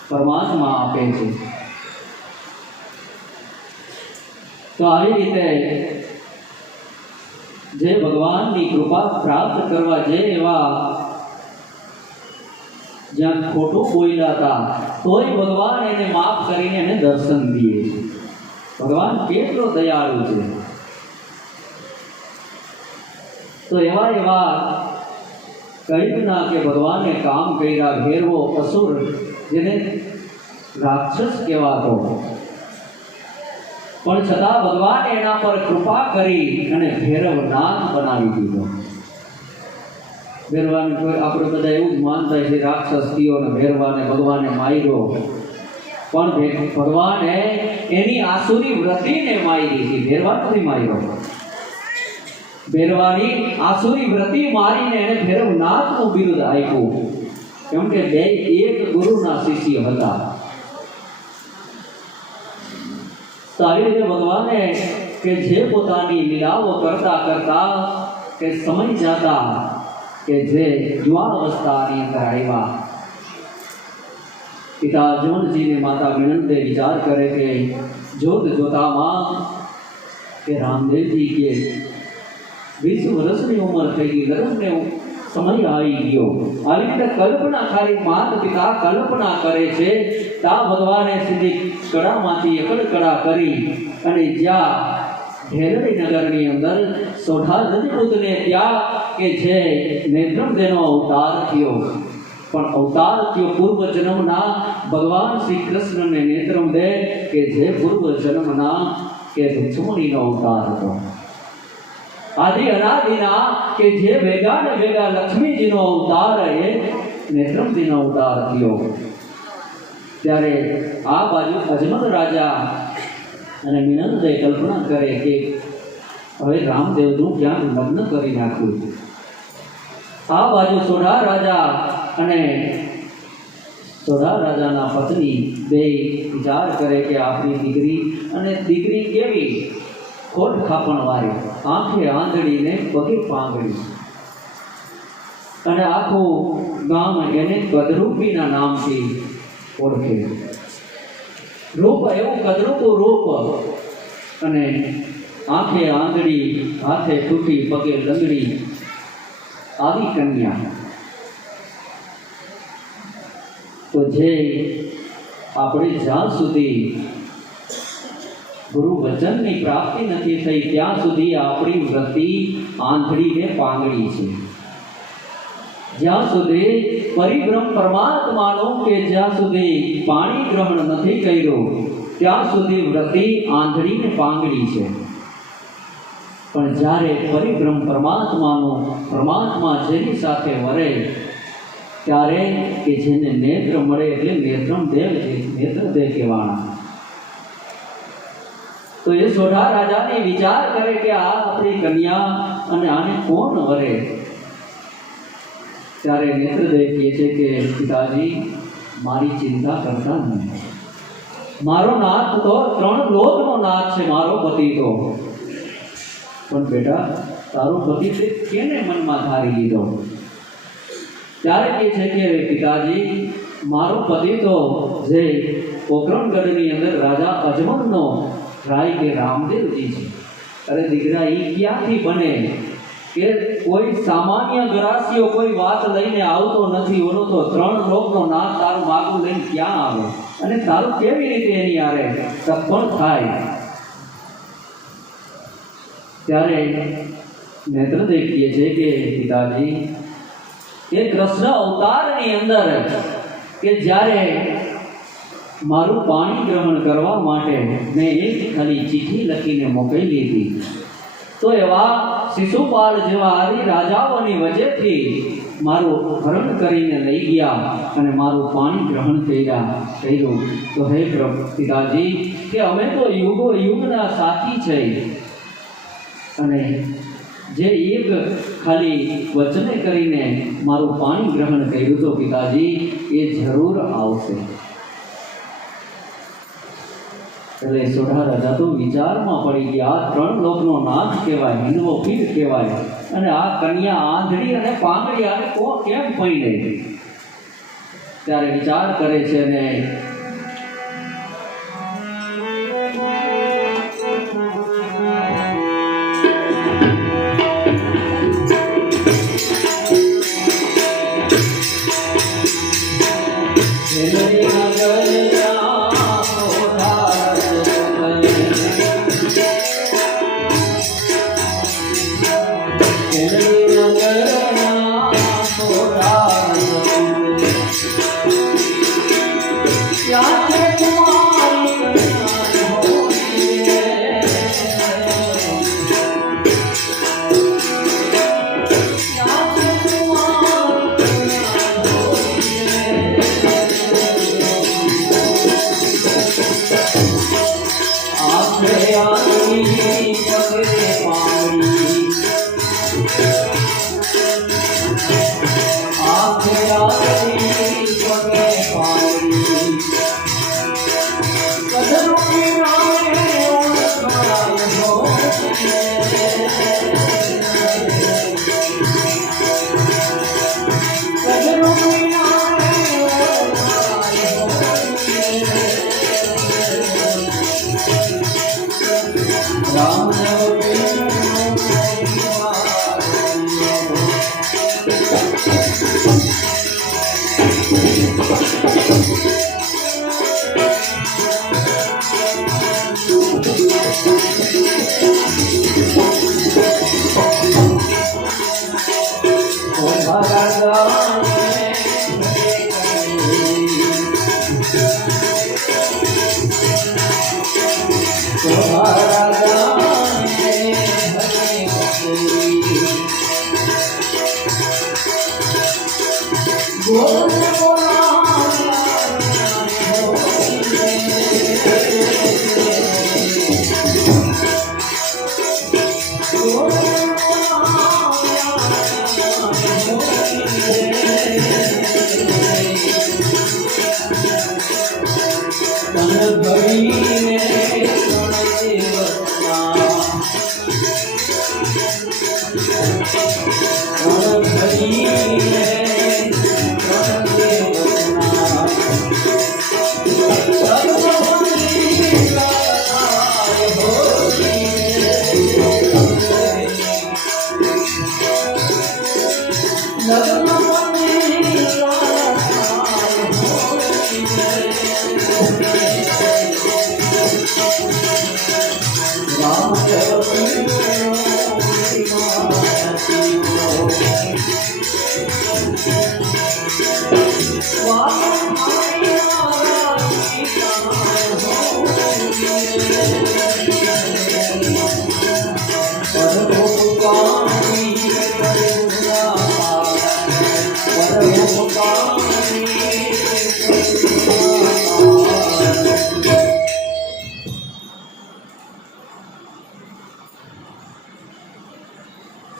પરમાત્મા આપે છે. તો આવી રીતે જે ભગવાનની કૃપા પ્રાપ્ત કરવા જે એવા જ્યાં ખોટું બોલ્યા હતા તોય ભગવાન એને માફ કરીને એને દર્શન દે છે. ભગવાન કેટલો દયાળુ છે. તો એવા કલ્પના કે ભગવાને કામ કર્યા. ભેરવો અસુર જેને રાક્ષસ કહેવાતો, પણ છતાં ભગવાને એના પર કૃપા કરી અને ભૈરવનાથ બનાવી દીધો. ભૈરવાને આપણે બધા એવું જ માનતા છે રાક્ષસ થયો અને ભૈરવાને ભગવાને માર્યો, પણ ભગવાને એની આસુરી વ્રતિને મારી હતી, ભેરવા નથી માર્યો. ભેરવાની આસુરી વ્રતિ મારીને એને ભેરવનાથનું બિરુદ આપ્યું, કેમ કે બે એક ગુરુના શિષ્ય હતા. તો આવી રીતે ભગવાને કે જે પોતાની લીલાઓ કરતા કરતા કે સમય જતા કે જે યુવાવસ્થાની અંદર આવ્યા, પિતા અર્જુનજીને માતા વિનંતે વિચાર કરે કે જોત જોતામાં કે રામદેવજી કે 20 વર્ષની ઉંમર થઈ ગઈ, લગ્નને સમય આવી ગયો. આવી રીતે કલ્પના ખાલી માતા પિતા કલ્પના કરે છે. તા ભગવાને સીધી કડામાંથી એકડ કડા કરી અને જ્યાં ઢેલડી નગરની અંદર સોઢા રજપૂતને ત્યાં કે જે નેત્રમદેવનો અવતાર થયો, પણ અવતાર થયો પૂર્વ જન્મના ભગવાન શ્રી કૃષ્ણને નેત્રમદેવ કે જે પૂર્વ જન્મના કે રૂક્ષ્મણીનો અવતાર હતો. આદિ અનાદિના કે જે ભેગા ને ભેગા લક્ષ્મીજીનો અવતાર એ નેત્રમજીનો અવતાર થયો. ત્યારે આ બાજુ અજમલ રાજા અને મિનંદે કલ્પના કરે કે હવે રામદેવનું ક્યાંક લગ્ન કરી નાખ્યું. આ બાજુ સોઢા રાજા અને સોઢા રાજાના પત્ની બે વિચાર કરે કે આપણી દીકરી, અને દીકરી કેવી ખોટ ખાપણ વાળી, આંખે આંધળી ને પગે પાંગળી, અને આખું ગામ એને કદરૂપીના નામથી ઓળખે. રૂપ એવું કદરૂપું રૂપ, અને આંખે આંધળી, હાથે તૂટી, પગે લંગડી, આવી કન્યા. તો જે આપણે જ્યાં સુધી ગુરુ વચનની પ્રાપ્તિ નથી થઈ ત્યાં સુધી આપણી વૃત્તિ આંધળી ને પાંગળી છે. જ્યાં સુધી પરિબ્રહ્મ પરમાત્માનો કે જ્યાં સુધી પાણી ગ્રહણ નથી કર્યું ત્યાં સુધી વૃત્તિ આંધળી ને પાંગળી છે. પણ જ્યારે પરિબ્રહ્મ પરમાત્મા જેની સાથે વરે ત્યારે કે જેને નેત્ર મળે એટલે નેત્રદેવ કહેવાના. તો એ સોઢા રાજાને વિચાર કરે કે આ આપણી કન્યા અને આને કોણ વરે. ત્યારે નેત્રદેવ કહે છે કે પિતાજી મારી ચિંતા કરતા નહીં, મારો નાથ તો 3 લોકનો નાથ છે, મારો પતિ તો. પણ બેટા તારો પતિ તે કેને મનમાં ધારી લીધો? ત્યારે કહે છે કે પિતાજી મારો પતિ તો જે પોકરણગઢની અંદર રાજા અજમલનો રાય કે રામદેવજી છે. અરે દીકરા એ ક્યાંથી બને કે કોઈ સામાન્ય ગરાસીઓ કોઈ વાત લઈને આવતો નથી. ઓનો તો 3 લોકનો નાથ તારું માગું લઈને ક્યાં આવે, અને તારું કેવી રીતે એની આરે સફળ થાય? ત્યારે નેત્રદેવ કહે છે કે પિતાજી એ કૃષ્ણ અવતારની અંદર કે જ્યારે મારું પાણી ગ્રહણ કરવા માટે મેં એક ખાલી ચિઠ્ઠી લખીને મોકલી હતી, તો એવા શિશુપાલ જેવા આદિ રાજાઓની વચ્ચેથી મારું હરણ કરીને લઈ ગયા અને મારું પાણી ગ્રહણ કર્યું. તો હે પિતાજી કે અમે તો યુગો યુગના સાથી છે, અને જે એક ખાલી વચને કરીને મારું પાણી ગ્રહણ કર્યું તો પિતાજી એ જરૂર આવશે. એટલે સોઢા રાજા તો વિચારમાં પડી ગયા. 3 લોકનો નાથ કહેવાય, હિંદવો પીર કહેવાય, અને આ કન્યા આંધળી અને પાંગળી આને કેમ પૈણે? ત્યારે વિચાર કરે છે ને તમારા ગાને તમારા ગાને હરે કરી ગોર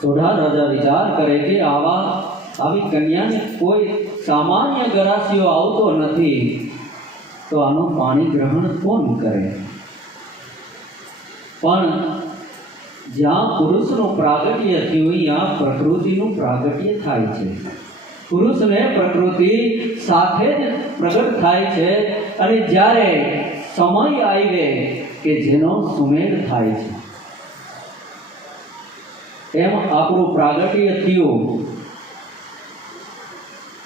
સોઢા રાજા વિચાર કરે કે આવી કન્યાને કોઈ સામાન્ય ગરાસીઓ આવતો નથી, તો આનું પાણી ગ્રહણ કોણ કરે? પણ જ્યાં પુરુષનું પ્રાગટ્ય થયું ત્યાં પ્રકૃતિનું પ્રાગટ્ય થાય છે. પુરુષને પ્રકૃતિ સાથે જ પ્રગટ થાય છે, અને જ્યારે સમય આવે કે જેનો સુમેળ થાય છે, એમ આપણું પ્રાગટ્ય થયું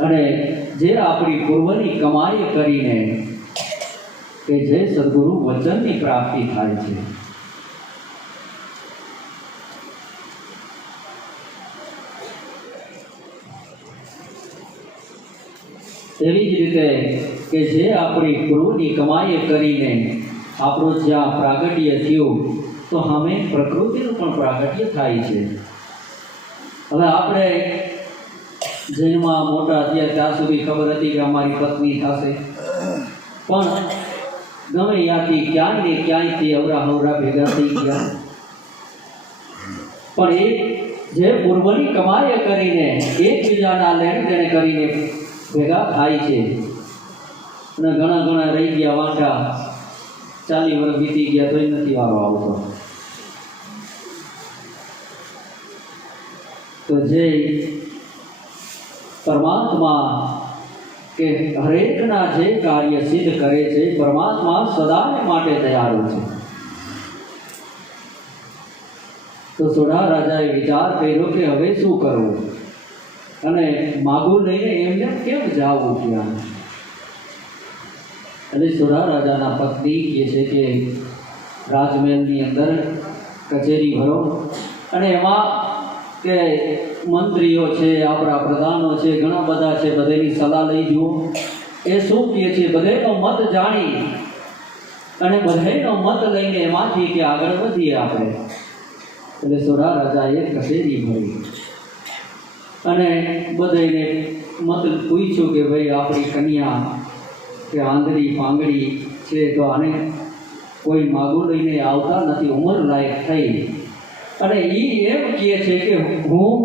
અને જે આપણી પૂર્વની કમાઈ કરીને કે જે સદગુરુ વચનની પ્રાપ્તિ થાય છે. એવી જ રીતે કે જે આપણી પૂર્વની કમાઈ કરીને આપણું જ્યાં પ્રાગટ્ય થયું, તો અમે પ્રકૃતિનું પણ પ્રાગટ્ય થાય છે. હવે આપણે જન્મમાં મોટા થયા ત્યાં સુધી ખબર હતી કે અમારી પત્ની થશે, પણ ગમે ત્યાંથી ક્યાંય ને ક્યાંયથી અવરા હવરા ભેગા થઈ ગયા. પણ એ જે પૂર્વની કમાઈ કરીને એકબીજાના લેણ દેણ કરીને ભેગા થાય છે, અને ઘણા ઘણા રહી ગયા વાંઢા, 40 વર્ષ વીતી ગયા તોય નથી વારો આવતો. તો જે પરમાત્મા કે હરેકના જે કાર્ય સિદ્ધ કરે છે, પરમાત્મા સદાને માટે દયાળુ છે. તો સોઢા રાજાએ વિચાર કર્યો કે હવે શું કરવું, અને માગું લઈને એમને કેમ જાવું ત્યાં. એટલે સોઢા રાજાના પત્ની કહે છે કે રાજમહેલની અંદર કચેરી ભરો, અને એમાં કે મંત્રીઓ છે, આપણા પ્રધાનો છે, ઘણા બધા છે, બધાની સલાહ લઈ જુઓ. એ શું કહે છે બધાનો મત જાણી અને બધાનો મત લઈને એમાંથી કે આગળ વધીએ આપણે. એટલે સોઢા રાજાએ કચેરી ભરી અને બધાને મત પૂછ્યું કે ભાઈ આપણી કન્યા કે આંધળી પાંગડી છે, તો આને કોઈ માગું લઈને આવતા નથી, ઉંમર લાયક થઈ. અને એ એમ કહે છે કે હું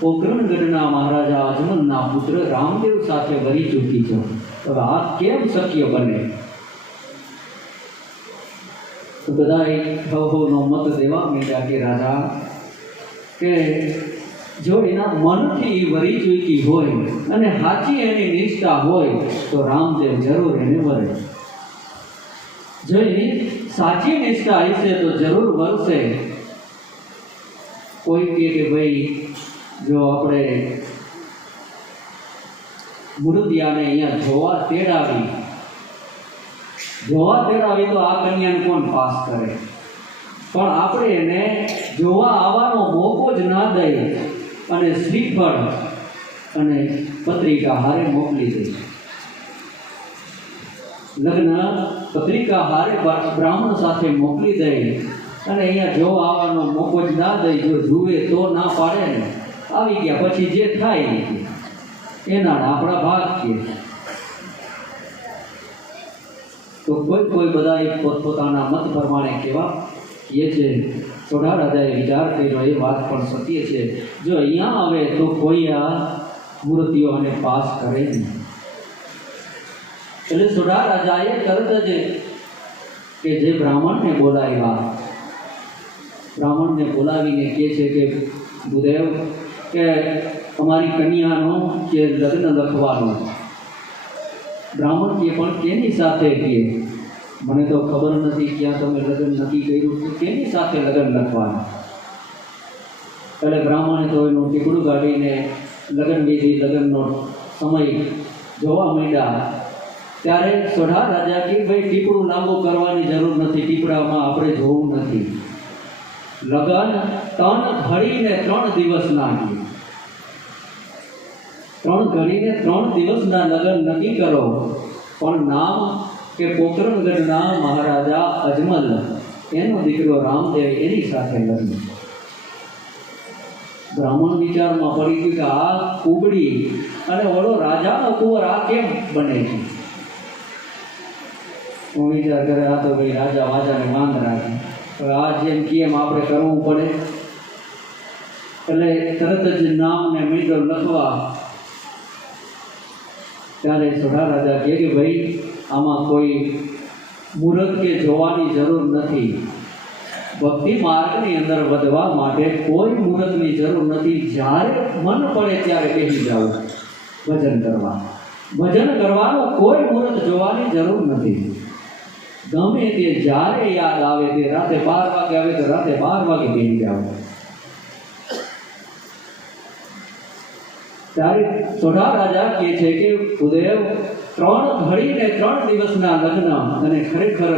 પોકરણગઢના મહારાજા અજમલના પુત્ર રામદેવ સાથે વરી ચૂકી છું. તો આ કેમ શક્ય બને? તો બધાએ હવનો મત દેવા માંડ્યા કે રાજા, કે જો એના મનથી વરી ચૂકી હોય અને સાચી એની નિષ્ઠા હોય તો રામદેવ જરૂર એને વરે. જો એની સાચી નિષ્ઠા હશે તો જરૂર વરસે. કોઈ કહે કે ભાઈ જો આપણે મુરદિયાને અહીંયા જોવા તેડાવી તો આ કન્યાને કોણ પાસ કરે? પણ આપણે એને જોવા આવવાનો મોકો જ ના દઈએ અને શ્રીફળ અને પત્રિકા હારે મોકલી દઈશ. લગ્ન પત્રિકા હારે બ્રાહ્મણ સાથે મોકલી દઈ અને અહીંયા જો આવવાનો મોકો જ ના દઈ, જો જુએ તો ના પાડે ને, આવી ગયા પછી જે થાય એના આપણા ભાગ છે. તો કોઈ બધા પોતપોતાના મત પ્રમાણે કેવા એ છે. સોઢા રાજાએ વિચાર કર્યો, એ વાત પણ સત્ય છે. જો અહીંયા આવે તો કોઈ આ મૂર્તિઓને પાસ કરે નહીં. એટલે સોઢા રાજાએ તરત જ કે જે બ્રાહ્મણને બોલાવીને કહે છે કે ગુરુદેવ કે અમારી કન્યાનો જે લગ્ન લખવાનો. બ્રાહ્મણ કે પણ કેની સાથે કહે, મને તો ખબર નથી ક્યાં તમે લગ્ન નક્કી કર્યું, કેની સાથે લગ્ન લખવાના. એટલે બ્રાહ્મણે તો એનું ટીકડું કાઢીને લગ્ન વિધિ લગ્નનો સમય જોવા માંડ્યા. ત્યારે સોઢા રાજા કે ભાઈ ટીપડું લાંબુ કરવાની જરૂર નથી, ટીપડામાં આપણે જોવું નથી. લગ્ન 3 ઘડીને 3 દિવસના છે. 3 ઘડીને 3 દિવસના લગ્ન નક્કી કરો, પણ નામ કે પોકરણગઢના મહારાજા અજમલ એનો દીકરો રામદેવ એની સાથે લગ્ન. બ્રાહ્મણ વિચારમાં પડી ગયું કે આ કુબડી અને ઓલો રાજાનો કુંવર આ કેમ બને છે. હું વિચાર કરે આ તો ભાઈ રાજા વાજાને માંગ રાખે, આ જેમ કે એમ આપણે કરવું પડે. એટલે તરત જ નામને મીંડો લખવા. ત્યારે સોઢા રાજા કહે કે ભાઈ આમાં કોઈ મુહૂર્ત કે જોવાની જરૂર નથી. ભક્તિ માર્ગની અંદર વધવા માટે કોઈ મુહૂર્તની જરૂર નથી. જ્યારે મન પડે ત્યારે બેસી જાઓ ભજન કરવા. ભજન કરવાનું કોઈ મુહૂર્ત જોવાની જરૂર નથી. ગમે તે જ્યારે યાદ આવે તે રાતે 12 વાગે આવે તો રાતે 12 વાગે બેસી જાઓ. ત્યારે સોઢા રાજા કહે છે કે ગુરુદેવ 3 ઘડીને 3 દિવસના લગ્ન, અને ખરેખર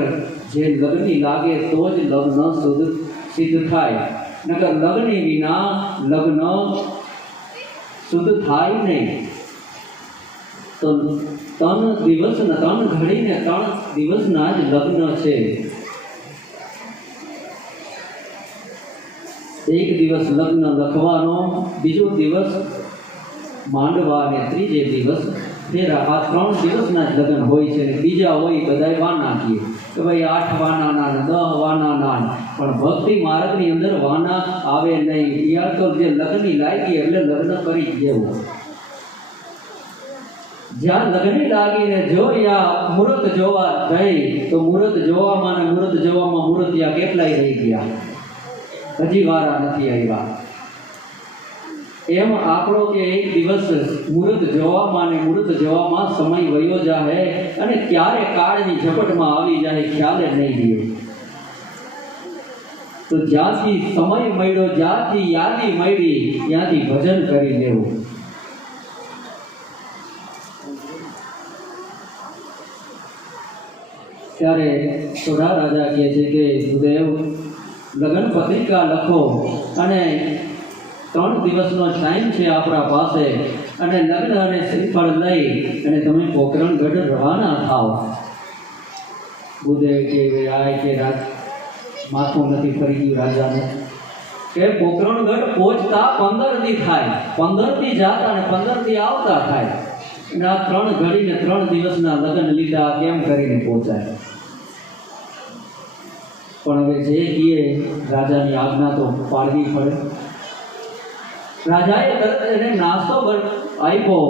જે લગ્ની લાગે તો જ લગ્ન સિદ્ધ થાય, નકર લગ્ન વિના લગ્ન શુદ્ધ થાય નહીં. તો 3 ઘડીને 3 દિવસના જ લગ્ન છે. એક દિવસ લગ્ન લખવાનો, બીજો દિવસ માંડવા અને ત્રીજે દિવસ ફેરા. આ 3 દિવસના જ લગ્ન હોય છે. બીજા હોય બધાય વાના કહે કે ભાઈ 8 વાનાના 10 વાનાના, પણ ભક્તિ માર્ગની અંદર વાના આવે નહીં. યાર તો જે લગ્નની લાગી એટલે લગ્ન કરી જ દેવું. જ્યાં લગ્નની લાગીને જો યા મુહૂર્ત જોવા ગઈ તો મુહૂર્ત જોવામાં મુહૂર્તિયા કેટલાય રહી ગયા, હજી વારા નથી આવ્યા. એમ આપણો કે એક દિવસ મુહૂર્ત જોવામાં સમય વયો જાય અને ક્યારે કાળની ઝપટમાં આવી જાય ખ્યાલ જ નહીં રહ્યો. તો જ્યાંથી સમય મળ્યો, જ્યાંથી યાદી મળી, ત્યાંથી ભજન કરી લેવું. ત્યારે સોઢા રાજા કહે છે કે ગુરુદેવ લગ્ન પત્રિકા લખો અને 3 દિવસનો ટાઈમ છે આપણા પાસે, અને લગ્ન અને શ્રીફળ લઈ અને તમે પોકરણગઢ રવાના થાવ. ગુરુદેવ કે માથું નથી ફરી ગયું રાજાને કે પોકરણગઢ પહોંચતા 15 દી થાય. 15 દી જાતા અને 15 દી આવતા થાય. અને આ 3 ઘડીને 3 દિવસના લગ્ન લીધા કેમ કરીને પહોંચાય. પણ હવે જે કીએ રાજાની આજ્ઞા તો પાડવી પડે. રાજાએ તરત એને નાસ્તો આપ્યો.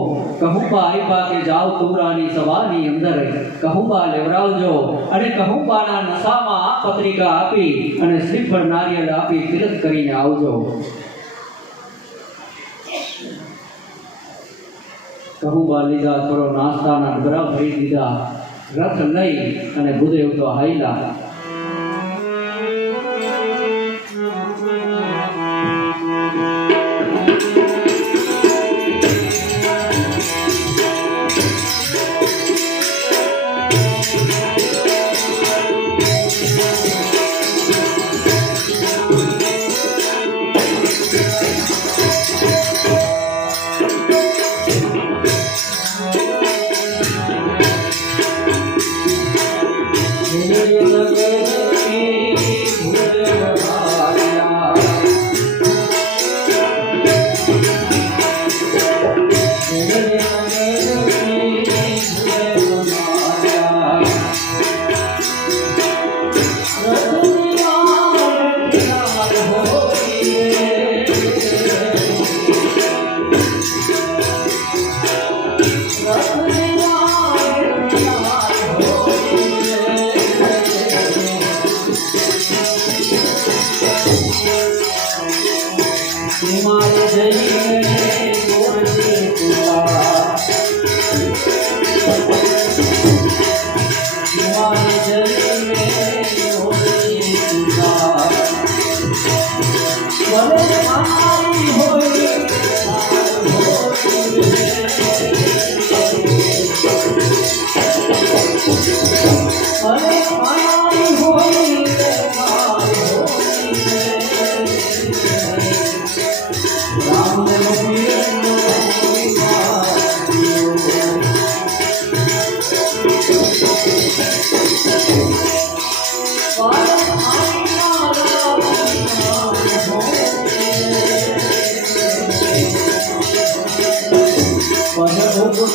કહુંબા આપ્યા કે જાઓ તુરાની સભાની અંદર કહુંબા લેવડાવજો, અને કહુંબાના નશામાં આ પત્રિકા આપી અને શ્રીફળ નારિયેળ આપી તિલક કરીને આવજો. કહુંબા લીધા, થોડો નાસ્તાના ડબરા ભરી દીધા, રથ લઈ અને ગુરુદેવ તો હાઈલા.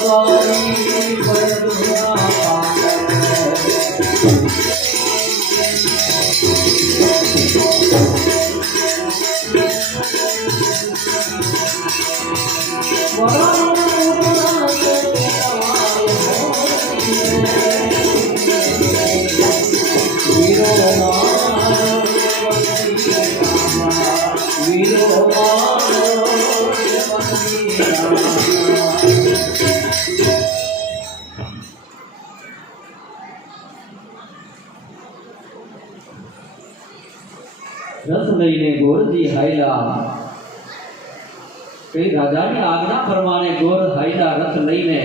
વારી વરદુના રથ લઈને ગોરજી હાયલા કઈ રાજાની આજ્ઞા પ્રમાણે ગોર હાયલા રથ લઈને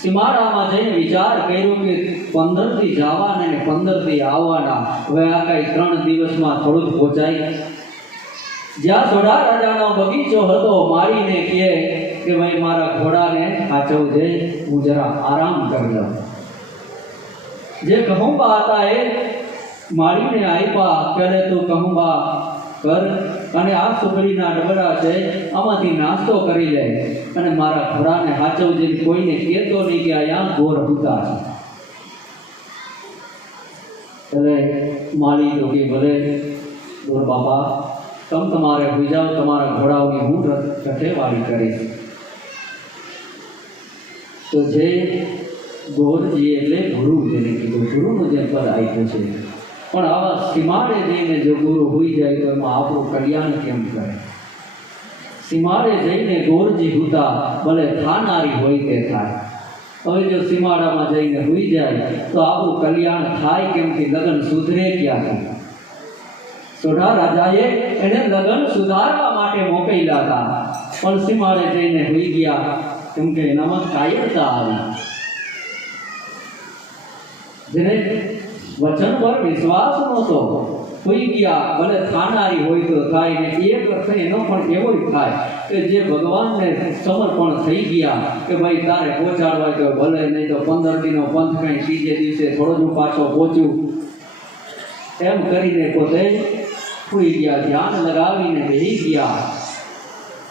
સીમાડામાં જઈને વિચાર કર્યો કે 15 થી જવાના ને 15 થી આવવાના, હવે આ કઈ 3 દિવસમાં થોડું જ પહોંચાય. જ્યાં સોઢા રાજાનો બગીચો હતો મારીને કહે કે ભાઈ મારા ઘોડાને સાચવજે, હું જરા આરામ કરી લઉં. જે કહુંબા હતા એ મારીને આપ્યા કરે તું કહુંબા કર અને આ સુગડીના ડબડા છે આમાંથી નાસ્તો કરી લે અને મારા ઘોડાને સાચવજે, કોઈને કહેતો નહીં કે અહીંયા ગોર હુતા છે. એટલે મારી તો કે ભલે ગોર બાપા તમ તમારે હોઈ જાઓ, તમારા ઘોડાઓની હું રખેવાળી કરીશ. તો જે ગોરજી એટલે ગુરુ જેને કીધું, ગુરુનું જે પદ આપ્યું છે, પણ આવા સીમાડે જઈને જો ગુરુ હોઈ જાય તો એમાં આપણું કલ્યાણ કેમ કરે? સીમાડે જઈને ગોરજી હુતા ભલે થાનારી હોય તે થાય. હવે જો સીમાડામાં જઈને હોઈ જાય તો આપણું કલ્યાણ થાય કેમથી? લગ્ન સુધરે ક્યાંથી? સોઢા રાજાએ એને લગ્ન સુધારવા માટે મોકલ્યા હતા, પણ સીમાડે જઈને હોઈ ગયા કેમ કે એનામાં કાયરતા આવી. જેને વચન પર વિશ્વાસ નહોતો, હોઈ ગયા ભલે થાનારી હોય તો થાય ને એક અર્થ એનો પણ એવો જ થાય કે જે ભગવાનને સમર્પણ થઈ ગયા કે ભાઈ તારે પહોંચાડવા તો ભલે, નહીં તો 15 દિનનો પંથ કઈ ત્રીજે દિવસે થોડો જ પાછો પહોંચ્યું એમ કરીને પોતે હોઈ ગયા, ધ્યાન લગાવીને બેસી ગયા.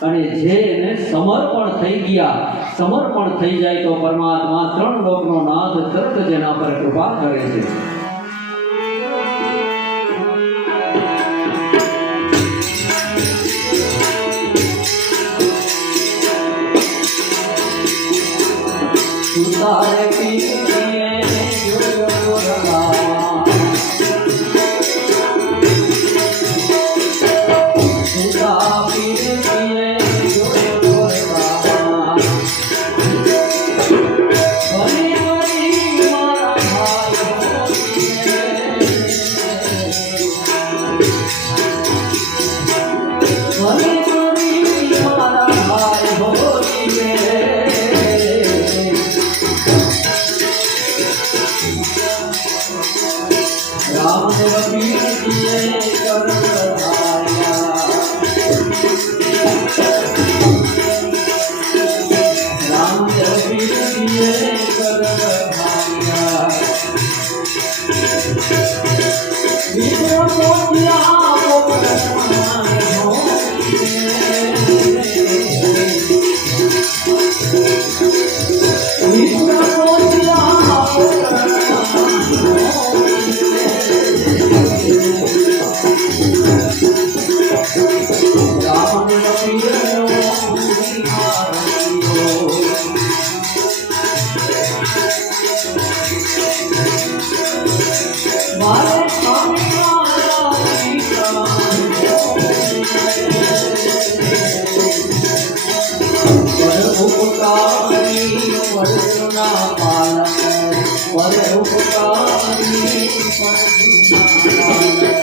અને જે એને સમર્પણ થઈ ગયા, સમર્પણ થઈ જાય તો પરમાત્મા 3 લોકનો નાથ તરત જ એના પર કૃપા કરે છે. સુતારે પીએ જોયો રમા, સુતા પીએ જોયો રમા, ભલે વળી મારા ભાઈ ભલે વળી મારા ભાઈ હોઈએ. રામદેવ પીરજીએ કર વધાર્યા, રામદેવ પીરજીએ કર વધાર્યા. વિશ્વ પોત્યા પોકરમાને હોઈએ, વિશ્વ પોત્યા પોકરમાને હોઈએ. રામદેવ પીરનો મારે સ્વામી મારા પિતા પર ઉપકારી પરશુના પાલક, પર ઉપકારી પરશુના પાલક.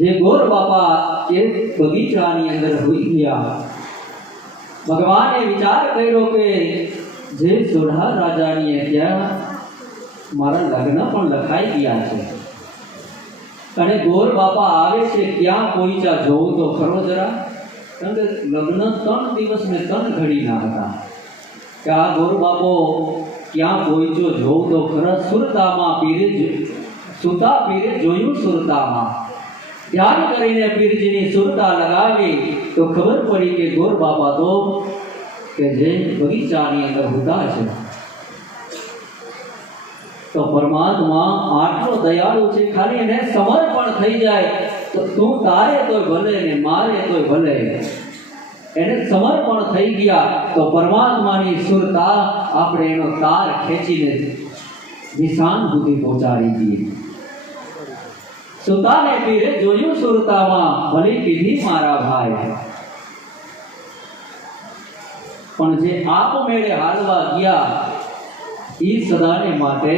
જે ગોર બાપા એ બગીચાની અંદર હોઈ ગયા, ભગવાને વિચાર કર્યો કે જે સોઢા રાજાની ત્યાં મારા લગ્ન પણ લખાઈ ગયા છે અને ગોર બાપા આવે છે, ક્યાં પહોંચ્યા જોવું તો ખરો જરા. કારણ કે લગ્ન 3 દિવસ ને 3 ઘડીના હતા કે આ ગોર બાપો ક્યાં પહોંચ્યો જોવું તો ખરા. સુરતામાં પીરે સુતા પીરે જોયું સુરતામાં ધ્યાન કરીને પીરજીની સુરતા લગાવી તો ખબર પડી કે ગોર બાપા તો કે જે બગીચાની અંદર હોતા છે. તો પરમાત્મા આટલો દયાળુ છે, ખાલી એને સમર્પણ થઈ જાય તો તું તારે તોય ભલે ને મારે તોય ભલે. એને સમર્પણ થઈ ગયા તો પરમાત્માની સુરતા આપણે એનો તાર ખેંચીને નિશાન સુધી પહોંચાડી દઈએ. સુતાને પીરે જોયું સુરતામાં ભલી કીધી મારા ભાઈ, પણ જે આપમેળે હાલવા ગયા ઈ સદાને માટે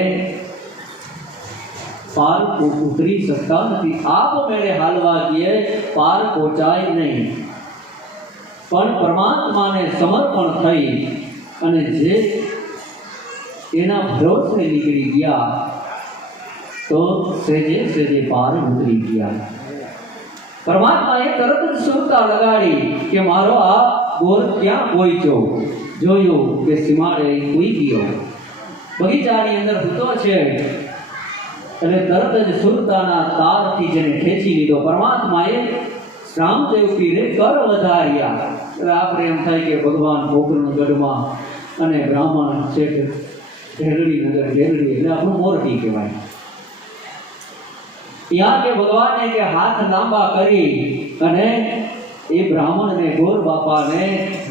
પાર ઉતરી શકતા નથી. આપમેળે હાલવા ગયે પાર પહોંચાય નહીં, પણ પરમાત્માને સમર્પણ થઈ અને જે એના ભરોસે નીકળી ગયા તો સેજે સેજે પાર ઉતરી ગયા. પરમાત્માએ તરત જ સુરતા લગાડી કે મારો આ ગોર ક્યાં પહોંચ્યો. જોયું કે સીમાડે કોઈ ગયો, બગીચાની અંદર સૂતો છે અને તરત જ સુરતાના તારથી જેને ખેંચી લીધો. પરમાત્માએ રામદેવ પીરે કર વધાર્યા. એટલે આપણે એમ થાય કે ભગવાન પોકરણગઢમાં અને બ્રાહ્મણ શેઠ ઢેરડી નગર ઢેરડી એટલે આપણું મોરટી કહેવાય. ત્યાં કે ભગવાને કે હાથ લાંબા કરી અને એ બ્રાહ્મણને ગોર બાપાને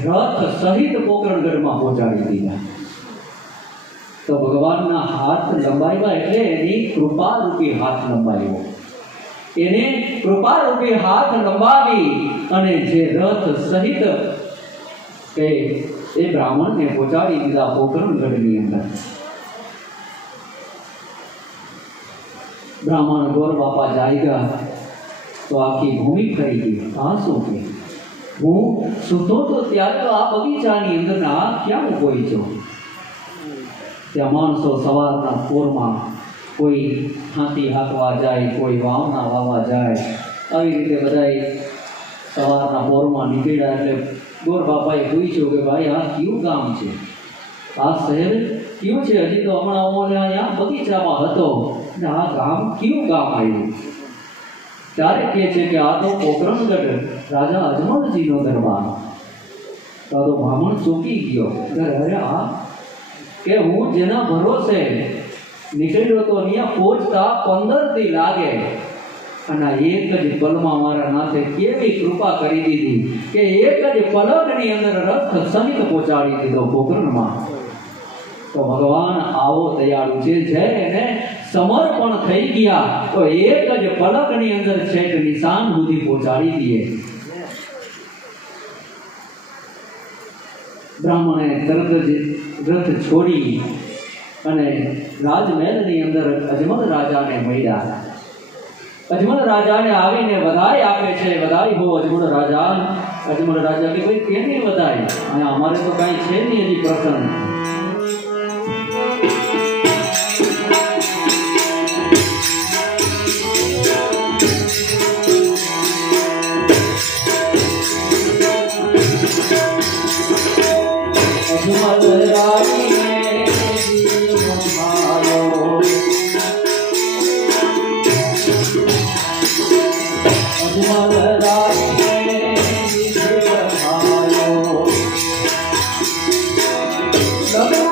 રથ સહિત પોકરણગઢમાં પહોંચાડી દીધા. તો ભગવાનના હાથ લંબાવ્યા એટલે એની કૃપા રૂપી હાથ લંબાવ્યો. એને કૃપા રૂપી હાથ લંબાવી અને જે રથ સહિત એ બ્રાહ્મણને પહોંચાડી દીધા પોકરણગઢની અંદર. બ્રાહ્મણ ગોર બાપા જાગ્યા તો આખી ભૂમિ થઈ ગઈ. આ શું કે હું સૂતો તો ત્યારે તો આ બગીચાની અંદર આ ક્યાં કોઈ છો. ત્યાં માણસો સવારના પોરમાં કોઈ હાથી હાંકવા જાય, કોઈ વાવના વાવવા જાય, આવી રીતે બધાય સવારના પોરમાં નીકળ્યા. એટલે ગોર બાપાએ પૂછ્યું કે ભાઈ આ કયું ગામ છે, આ શહેર કયું છે. હજી તો હમણાં હું અહીંયા બગીચામાં હતો ને આ ગામ કયું ગામ આવ્યું. ત્યારે કહે છે કે આ તો પોકરણગઢ રાજા અજમલજીનો દરબાર. તો આ તો બ્રાહ્મણ ચોંકી ગયો. અરે આ કે હું જેના ભરોસે નીકળ્યો તો અહીંયા પહોંચતા 15 દી લાગે અને એક જ પલમાં મારા નાથે કેવી કૃપા કરી દીધી કે એક જ પલકની અંદર રથ સહિત પહોંચાડી દીધો પોકરણમાં. તો ભગવાન આવો દયાળુ છે. જ્યારે એને સમર્પણ થઈ ગયા તો એક જ પલકની અંદર છેક નિશાન સુધી પહોંચાડી દે. બ્રાહ્મણે તરત જ રથ છોડી અને રાજમહેલની અંદર અજમલ રાજાને મળ્યા. અજમલ રાજાને આવીને વધાઈ આપે છે. વધાઈ હો અજમલ રાજા. અજમલ રાજા કે ભાઈ કેની વધાઈ, અને અમારે તો કાંઈ છે નહીં હજી પ્રસંગ. Love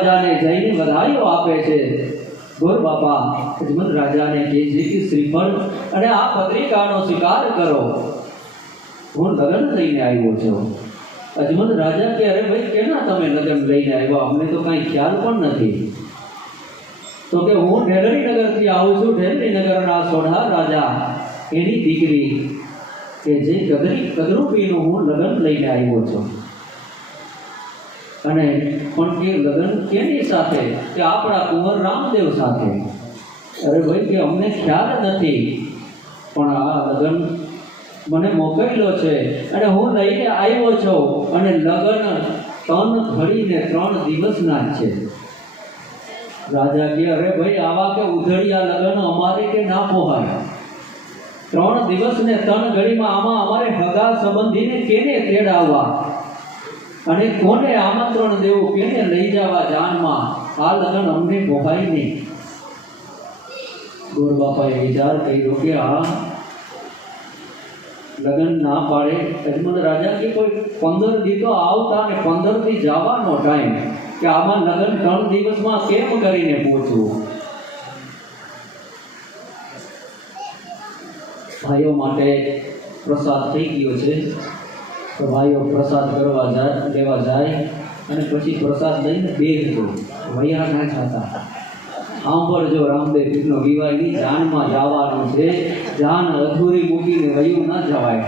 રાજાને જઈને વધાઈઓ આપે છે. ગોર બાપા અજમલ રાજાને કહે છે કે શ્રીફળ અને આ પત્રિકાનો સ્વીકાર કરો, હું લગ્ન લઈને આવ્યો છું. અજમલ રાજા કે અરે ભાઈ કેના તમે લગ્ન લઈને આવ્યા, અમને તો કાંઈ ખ્યાલ પણ નથી. તો કે હું ઢેલરી નગરથી આવું છું. ઢેલરી નગરના સોઢા રાજા એની દીકરી કે જે કદરૂપીનું હું લગ્ન લઈને આવ્યો છું. અને પણ કે લગ્ન કેની સાથે? કે આપણા કુંવર રામદેવ સાથે. અરે ભાઈ કે અમને ખ્યાલ નથી, પણ આ લગ્ન મને મોકલ્યો છે અને હું લઈને આવ્યો છું. અને લગ્ન 3 ઘડી ને 3 દિવસના જ છે. રાજા કે અરે ભાઈ આવા કે ઉધડિયા લગ્ન અમારે કે ના પોહાય. 3 દિવસ ને 3 ઘડીમાં આમાં અમારે હગા સંબંધીને કેને તેડાવવા અને કોને આમંત્રણ દેવું, કેને લઈ જવા જાનમાં? આ લગ્ન અમને પોહાય નહીં. ગોર બાપાએ વિચાર કર્યો કે આ લગ્ન ના પાડે. અજમલ રાજા કે કોઈ 15 દી તો આવતા ને 15 દી જવાનો ટાઈમ, કે આમાં લગ્ન 3 દિવસમાં કેમ કરીને પહોંચવું? ભાઈઓ માટે પ્રસાદ થઈ ગયો છે, તો ભાઈઓ પ્રસાદ લેવા જાય અને પછી પ્રસાદ લઈને બેસજો, વૈયા ના જતા. સાંભળજો, રામદેવ પીરનો વિવાહની જાનમાં જવાનું છે. જાન અધૂરી મૂકીને વયું ના જવાય.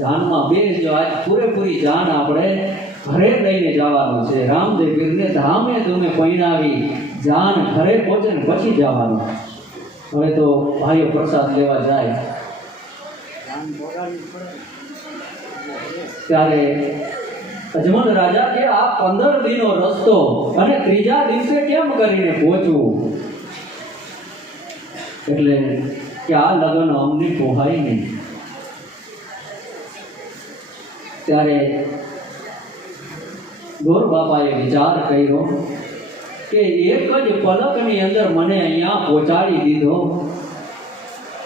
જાનમાં બેસજો. આજ પૂરેપૂરી જાન આપણે ઘરે લઈને જવાનું છે. રામદેવ પીરને ધામે તમે પૈણાવી જાન ઘરે પહોંચે ને પછી જવાનું. હવે તો ભાઈઓ પ્રસાદ લેવા જાય. ત્યારે અજમલ રાજા કે આ 15 દીનો રસ્તો અને 3જા દિવસે કેમ કરીને પહોંચવું? એટલે કે આ લગ્ન અમને પોહાય નહીં. ત્યારે ગોર બાપાએ વિચાર કર્યો કે એક જ પલકની અંદર મને અહીંયા પહોંચાડી દીધો,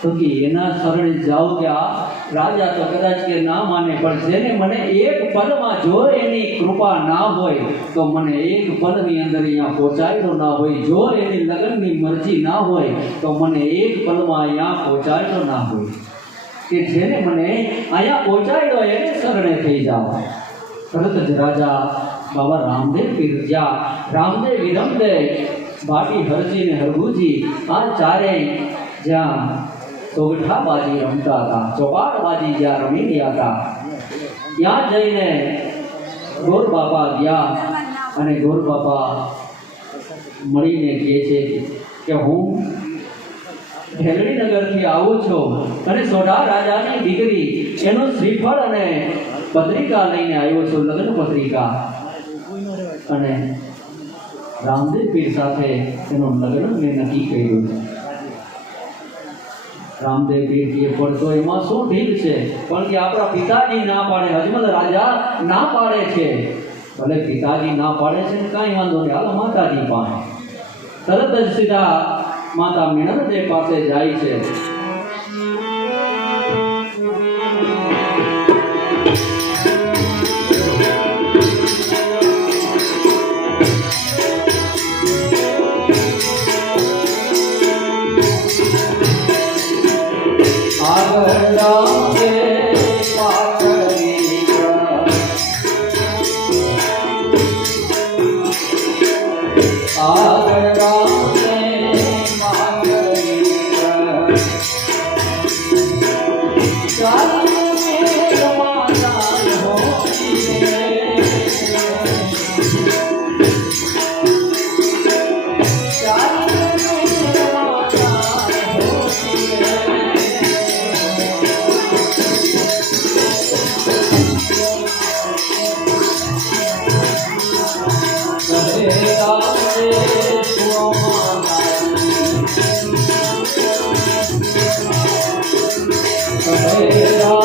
તો કે એના શરણે જાઉં કે આ રાજા તો કદાચ કે ના માને, પણ જેને મને એક પલમાં જો એની કૃપા ના હોય તો મને એક પલની અંદર અહીંયા પહોંચાડ્યો ના હોય. જો એની લગ્નની મરજી ના હોય તો મને એક પલમાં અહીંયા પહોંચાડ્યો ના હોય. કે જેને મને અહીંયા પહોંચાડ્યો એને શરણે થઈ જાઓ. તરત જ રાજા બાબા રામદેવ પીર જ્યાં રામદેવ વિરમદેવ ભાટી હરજી ને હરગુજી આ ચારેય જ્યાં સોગઠાબાજી રમતા હતા, ચોપાટબાજી જ્યાં રમી રહ્યા હતા, ત્યાં જઈને ગોર બાપા ગયા અને ગોર બાપા મળીને કહે છે કે હું ઢેલડી નગરથી આવું છું અને સોઢા રાજાની દીકરી એનું શ્રીફળ અને પત્રિકા લઈને આવ્યો છું, લગ્ન પત્રિકા. અને રામદેવ પીર સાથે એનું લગ્ન મેં નક્કી કર્યું છે. રામદેવ પીર કે પડતો એમાં શું ઢીલ છે? પણ કે આપણા પિતાજી ના પાડે, અજમલ રાજા ના પાડે છે. ભલે પિતાજી ના પાડે છે ને કાંઈ વાંધો નહીં, હાલો માતાજી પાસે. તરત જ સીધા માતા મીણરદેવ પાસે જાય છે. Hare Rama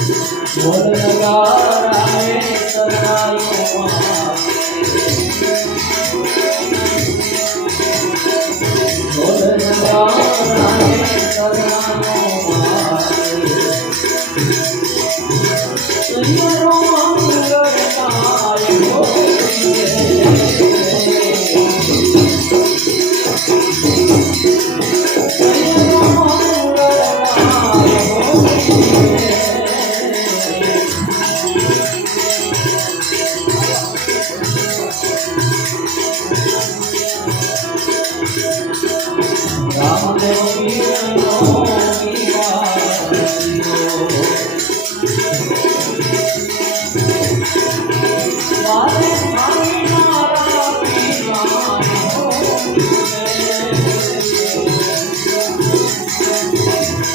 ઢોલ નગારાએ શરણાયો ઢોલ નગારાએ શરણાયો સૈયરો મંગળકાય રામદેવ પીરનો મારે મારી મારા પીરનો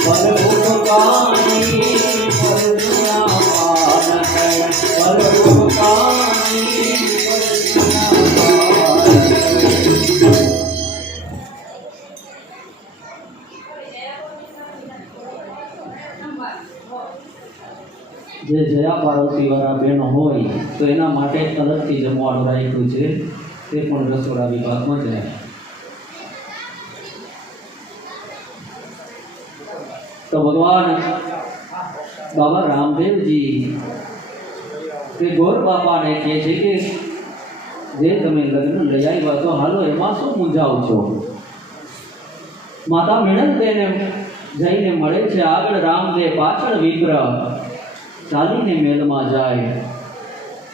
પરઉપકારી પરદુના પાલક પરઉપકારી પરદુના જે જયા પાર્વતી વાળા બહેનો હોય તો એના માટે અલગથી જમવાનું રાખ્યું છે તે પણ રસોડા વિભાગમાં જાય. તો ભગવાન બાબા રામદેવજી તે ગોર બાપાને કહે છે કે જે તમે લગ્ન લઈ આવ્યા તો હાલો એમાં શું મૂંઝાવ છો. માતા મિણન તેને જઈને મળે છે આગળ રામદેવ પાછળ વિપ્ર ચાલીને મેલમાં જાય.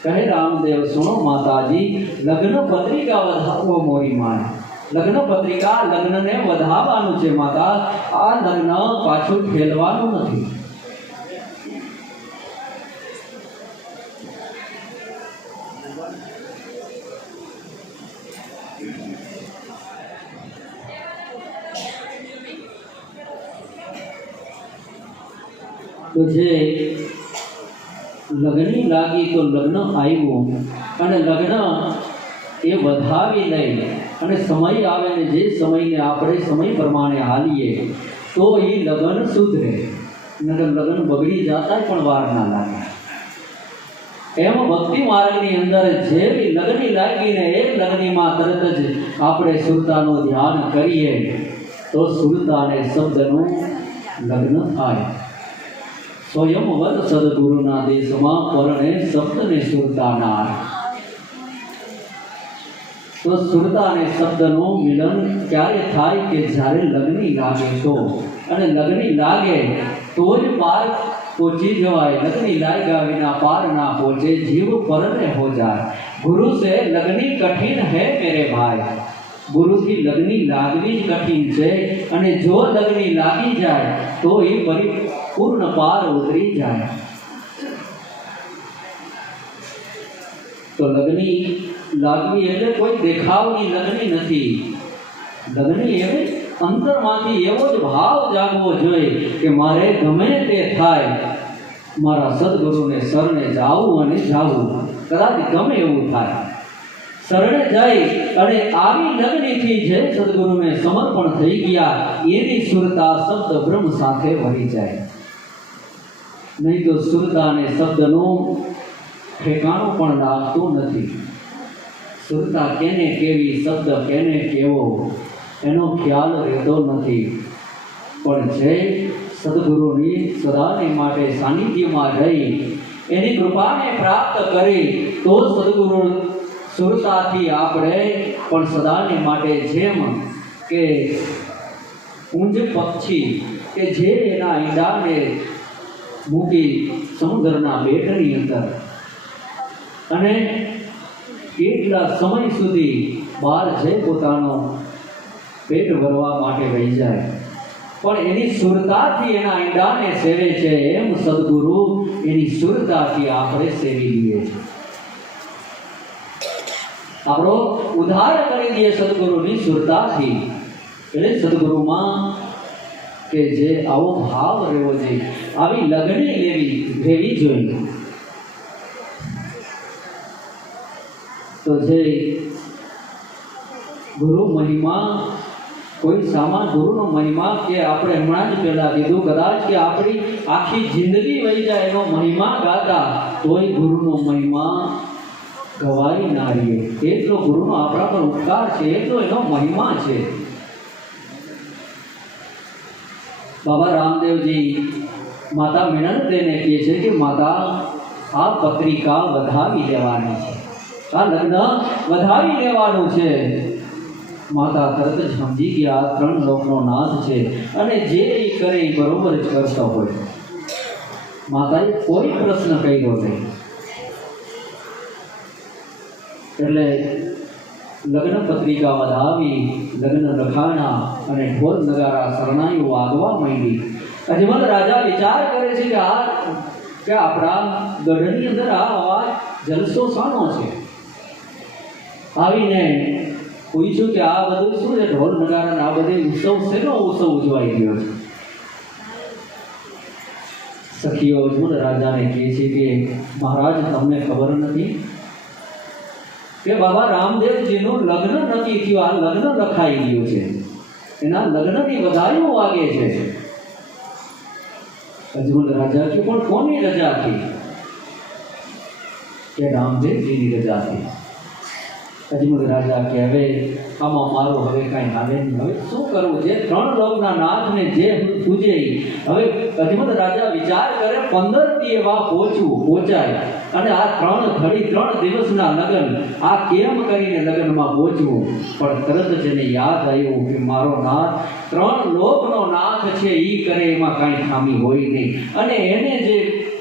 કહે રામદેવ સુનો માતાજી લગ્ન પત્રિકા વધાવો મોરી માય. લગ્ન પત્રિકા લગ્નને વધાવવાનું છે માતા, આ લગ્ન પાછું ઠેલવાનું નથી. તો જે લગ્ની લાગી તો લગ્ન આવ્યું અને લગ્ન એ વધાવી લઈ અને સમય આવે ને જે સમયને આપણે સમય પ્રમાણે હાલીએ તો એ લગ્ન સુધરે, નગર લગ્ન બગડી જતા પણ વાર ના લાગે. એમ ભક્તિ માર્ગની અંદર જેવી લગ્ની લાગીને એક લગ્નીમાં તરત જ આપણે સુરતાનું ધ્યાન કરીએ તો સુરતા અને શબ્દનું લગ્ન થાય. સ્વયંવર સદગુરુના દેશમાં પરણે શબ્દને સુરતાના. તો સુરતા અને શબ્દનું મિલન ક્યારે થાય કે જ્યારે લગ્ની લાગે તો, અને લગ્ની લાગે તો જ પાર પહોંચી જવાય. લગ્ની લાગ્યા વિના પાર ના પહોંચે, જીવ પરને હો જાય. ગુરુ से लगनी कठिन है मेरे भाई. ગુરુથી લગ્ની લાગવી જ કઠિન છે, અને જો લગ્ની લાગી જાય તો એ પરિપૂર્ણ પાર ઉતરી જાય. તો લગ્ની લાગવી એટલે કોઈ દેખાવની લગ્ની નથી. લગ્ની એવી અંતરમાંથી એવો જ ભાવ જાગવો જોઈએ કે મારે ગમે તે થાય મારા સદગુરુને શરણે જાવું અને જાવું. કદાચ ગમે એવું થાય શરણે જાય અને આવી લગ્નીથી જે સદગુરુને સમર્પણ થઈ ગયા એની સુરતા શબ્દ બ્રહ્મ સાથે વળી જાય. નહીં તો સુરતા અને શબ્દનું ઠેકાણું પણ લાગતું નથી. સુરતા કેને કેવી, શબ્દ કેને કેવો એનો ખ્યાલ રહેતો નથી. પણ જે સદગુરુની સદાને માટે સાનિધ્યમાં રહી એની કૃપાને પ્રાપ્ત કરી તો સદગુરુ સુરતાથી આપણે પણ સદાને માટે જેમ કે ઊંજ પક્ષી કે જે એના ઈંડાને મૂકી સમુદ્રના બેટની અંદર અને કેટલા સમય સુધી બહાર જે પોતાનો પેટ ભરવા માટે રહી જાય પણ એની સુરતાથી એના ઈંડાને સેવે છે, એમ સદગુરુ એની સુરતાથી આપણે સેવી લઈએ છીએ. આપણો ઉદ્ધાર કરી દઈએ સદગુરુની સુરતાથી. એટલે સદગુરુમાં કે જે આવો ભાવ રહેવો જોઈએ, આવી લગણી લેવી જોઈએ. તો જે ગુરુ મહિમા કોઈ સામા ગુરુનો મહિમા કે આપણે હમણાં જ પહેલા કીધું કદાચ કે આપણી આખી જિંદગી વહી જાય એનો મહિમા ગાતા તોય ગુરુનો મહિમા ગવાઈ ના રહીએ. એટલો ગુરુનો આપણા પર ઉપકાર છે, એટલો એનો મહિમા છે. બાબા રામદેવજી માતા મિનળદેને કહે છે કે માતા આ પત્રિકા વધાવી લેવાની છે, આ લગ્ન વધાવી લેવાનું છે. માતા તરત જ સમજી ગયા આ 3 લોકનો નાથ છે અને જે એ કરે એ બરોબર જ કરતો હોય. માતાએ કોઈ પ્રશ્ન કર્યો નહીં. એટલે લગ્ન પત્રિકા વધાવી, લગ્ન લખાણા અને ઢોલ નગારા શરણાઈઓ વાગવા માંડી. અજમલ રાજા વિચાર કરે છે કે આપણા ગઢની અંદર આ અવાજ જલસો શાનો છે. આવીને પૂછ્યું કે આ બધું શું છે, ઢોલ નગારા આ બધે ઉત્સવ શેનો ઉત્સવ ઉજવાઈ રહ્યો છે. સખીઓ અજમલ રાજાને કહે છે કે મહારાજ તમને ખબર નથી કે બાબા રામદેવજીનું લગ્ન નક્કી થયું, આ લગ્ન લખાઈ ગયું છે, એના લગ્નની વધાઈઓ વાગે છે. અજમલ રાજા કે પણ કોની રજાથી? કે રામદેવજીની રજાથી. અજમલ રાજા કે હવે આમાં મારું હવે કાંઈ હાલે નહીં, હવે શું કરવું? જે 3 લોકના નાથને જે પૂજે. હવે અજમલ રાજા વિચાર કરે 15 દી એવા પહોંચાય અને આ 3 દિવસના લગ્ન આ કેમ કરીને લગ્નમાં પહોંચવું. પણ તરત જ એને યાદ આવ્યું કે મારો નાથ 3 લોકનો નાથ છે, એ કરે એમાં કાંઈ ખામી હોય નહીં અને એને જે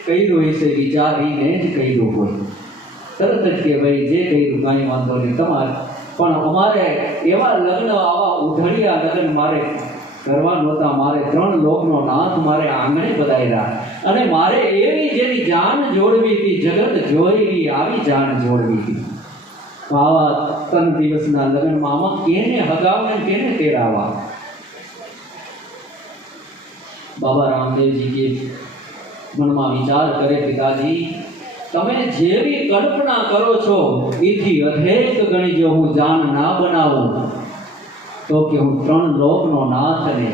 કર્યું હશે વિચારીને જ કર્યું હોય. તરત જ કે ભાઈ જે કર્યું કાંઈ વાંધો નહીં, તમારે પણ અમારે એવા લગ્ન આવા ઉધડિયા લગ્ન મારે કરવા નહોતા. મારે 3 લોકનો નાથ મારે આંગણે પધાર્યા અને મારે એવી જેની જાન જોડવી હતી, જગત જોઈ આવી જાન જોડવી હતી. આવા 3 દિવસના લગ્નમાં આમાં કેને હગાવને કેને તેડાવા? બાબા રામદેવજી કે મનમાં વિચાર કરે, પિતાજી તમે જેવી કલ્પના કરો છો એથી અધેક ગણી જો હું જાન ના બનાવું તો કે હું 3 લોકનો નાથ ને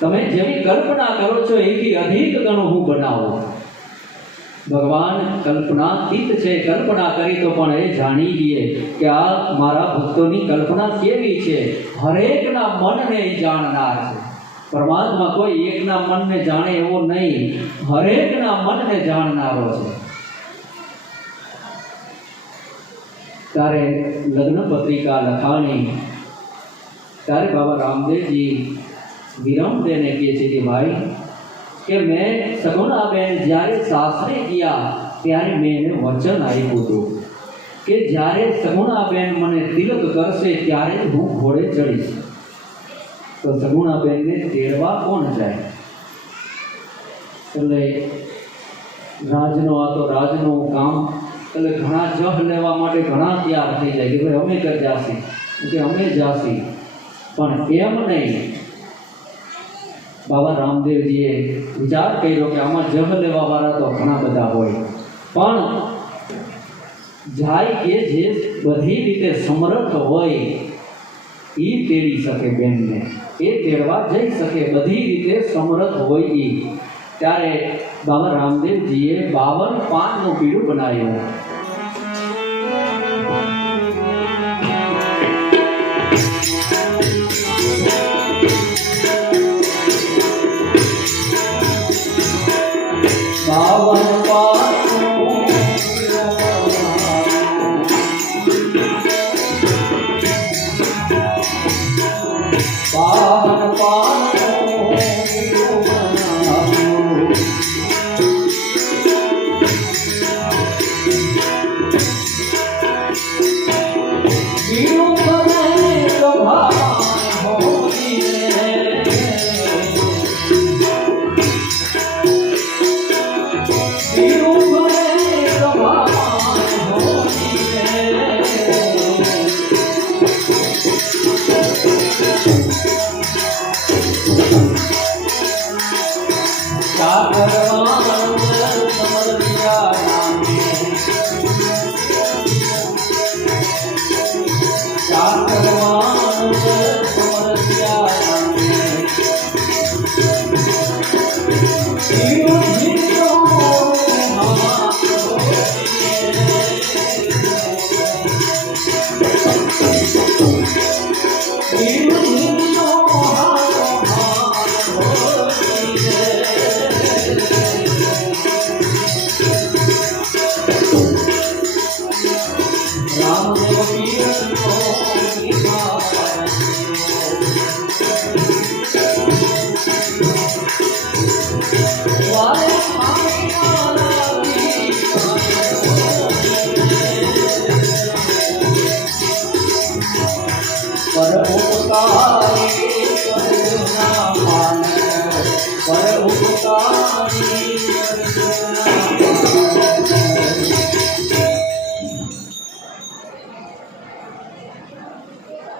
તમે જેવી કલ્પના કરો છો એથી અધિક ગણું હું બનાવું. ભગવાન કલ્પનાતીત છે, કલ્પના કરી તો પણ એ જાણી લઈએ કે આ મારા ભક્તોની કલ્પના કેવી છે. હરેકના મનને એ જાણનાર છે. પરમાત્મા કોઈ એકના મનને જાણે એવો નહીં, હરેકના મનને જાણનારો છે. ત્યારે લગ્ન પત્રિકા લખાણી. ત્યારે બાબા રામદેવજી વિરમદેને કહે છે કે ભાઈ કે મેં સગુણાબેન જ્યારે સાસરે ગયા ત્યારે મેં એને વચન આપ્યું હતું કે જ્યારે સગુણાબેન મને તિલક કરશે ત્યારે જ હું ઘોડે ચડીશ. તો સગુણાબેનને તેડવા કોણ જાય? એટલે રાજનું કામ એટલે ઘણા જહ લેવા માટે ઘણા તૈયાર થઈ જાય કે ભાઈ અમે કર જાસી, કે અમે જાસી. પણ એમ નહીં. બાબા રામદેવજીએ વિચાર કર્યો કે આમાં જહ લેવા વાળા તો ઘણા બધા હોય, પણ જાય કે જે બધી રીતે સમર્થ હોય એ તેડી શકે બેનને, એ તેડવા જઈ શકે, બધી રીતે સમર્થ હોય એ. ત્યારે બાબા રામદેવજીએ 52 પાનનું પીડું બનાવ્યું.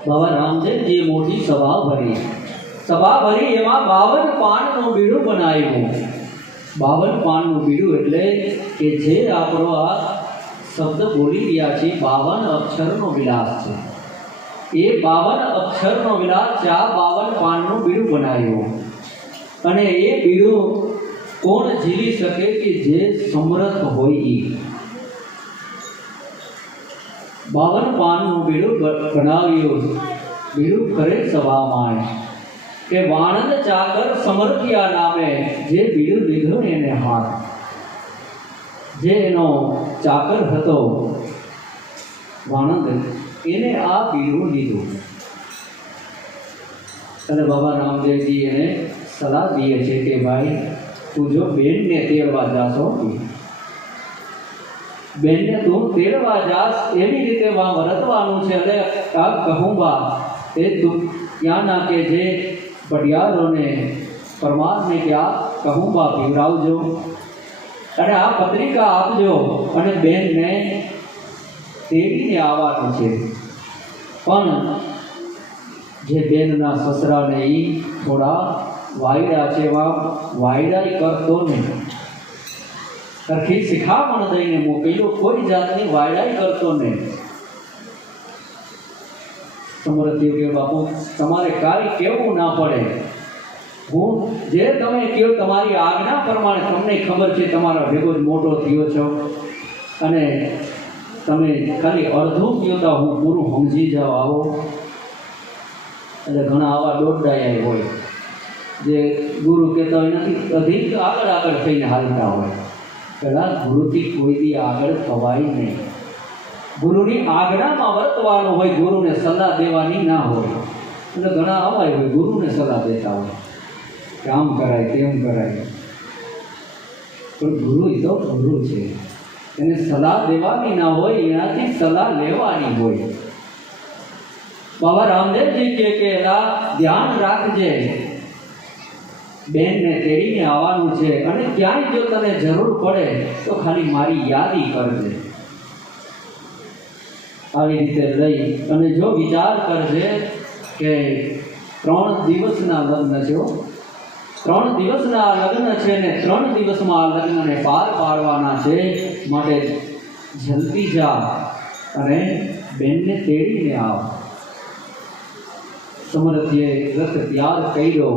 બાબા રામદેવજીએ મોટી સભા ભરી. સભા ભરી એમાં 52 પાનનું બીડું બનાવ્યું. 52 પાનનું બીડું એટલે કે જે આપણો આ શબ્દ બોલી રહ્યા છે 52 અક્ષરનો વિલાસ છે. એ 52 અક્ષરનો વિલાસ છે. આ 52 પાનનું બીડું બનાવ્યું. અને એ બીડું કોણ ઝીલી શકે કે જે સમર્થ હોય એ. 52 પાનનું બીડું બનાવ્યું. બીડું કરે સભામાં કે વાણંદ ચાકર સમર્થિયા નામે જે બીડું લીધું એને હાથ, જે એનો ચાકર હતો વાણંદ, એને આ બીડું લીધું. અને બાબા રામદેવજી એને સલાહ દીએ છે કે ભાઈ તું જો બેનને તેડવા જાશો, બેનને તું તેડવા જાશ એવી રીતે વર્તવાનું છે. અને આ કહુંબા એ તું ત્યાંના કે જે પટિયારોને પરમારને કે આ કહુંબા પીવડાવજો અને આ પત્રિકા આપજો અને બેનને તેડીને આવવાનું છે. પણ જે બેનના સસરાને એ થોડા વાયડા છે, એવા વાયડા કરતો નહીં. સરખી શિખામણ દઈને મોકલ્યો, કોઈ જાતની વાયડાઈ કરતો નહીં. સમૃદ્ધિ કે બાપુ તમારે કાંઈ કહેવું ના પડે, હું જે તમે કહો તમારી આજ્ઞા પ્રમાણે, તમને ખબર છે તમારા ભેગો જ મોટો થયો છો અને તમે ખાલી અડધું કહો તો હું પૂરું સમજી જાઉં આવો. એટલે ઘણા આવા દોડડાયા હોય જે ગુરુ કહેતા હોય નથી, અધિક આગળ થઈને હાલતા હોય. પહેલાં ગુરુથી કોઈ દી આગળ થવાય નહીં. ગુરુની આજ્ઞામાં વર્તવાનું હોય, ગુરુને સલાહ દેવાની ના હોય. એટલે ઘણા આવા હોય ગુરુને સલાહ દેતા હોય કે આમ કરાય તેમ કરાય. પણ ગુરુ એ તો ગુરુ છે, એને સલાહ દેવાની ના હોય, એનાથી સલાહ લેવાની હોય. બાબા રામદેવજી કે એલા ધ્યાન રાખજે, બેનને તેડીને આવવાનું છે અને ક્યાંય જો તને જરૂર પડે તો ખાલી મારી યાદી કરજે. આવી રીતે લઈ અને જો વિચાર કરજે કે 3 દિવસના લગ્ન છે, 3 દિવસના લગ્ન છે ને 3 દિવસમાં આ લગ્નને પાર પાડવાના છે. માટે જલ્દી જા અને બેનને તેડીને આવ. સમરથીએ રથ તૈયાર કર્યો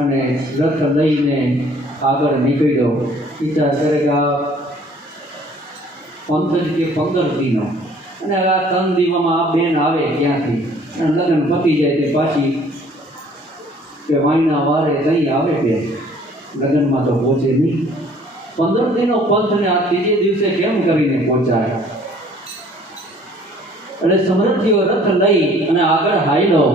અને રથ લઈને આગળ નીકળ્યો. વિચાર કરે કે આ 15 કે 15 દિનો અને આ 3 દિવસમાં આ બેન આવે ક્યાંથી, અને લગ્ન પતી જાય તે પાછી કે વાયના વારે કંઈ આવે બેન, લગ્નમાં તો પહોંચે નહીં. 15 દિનો પંથને આ 3જે દિવસે કેમ કરીને પહોંચાય? એટલે સમૃદ્ધિઓ રથ લઈ અને આગળ હાલ્યો.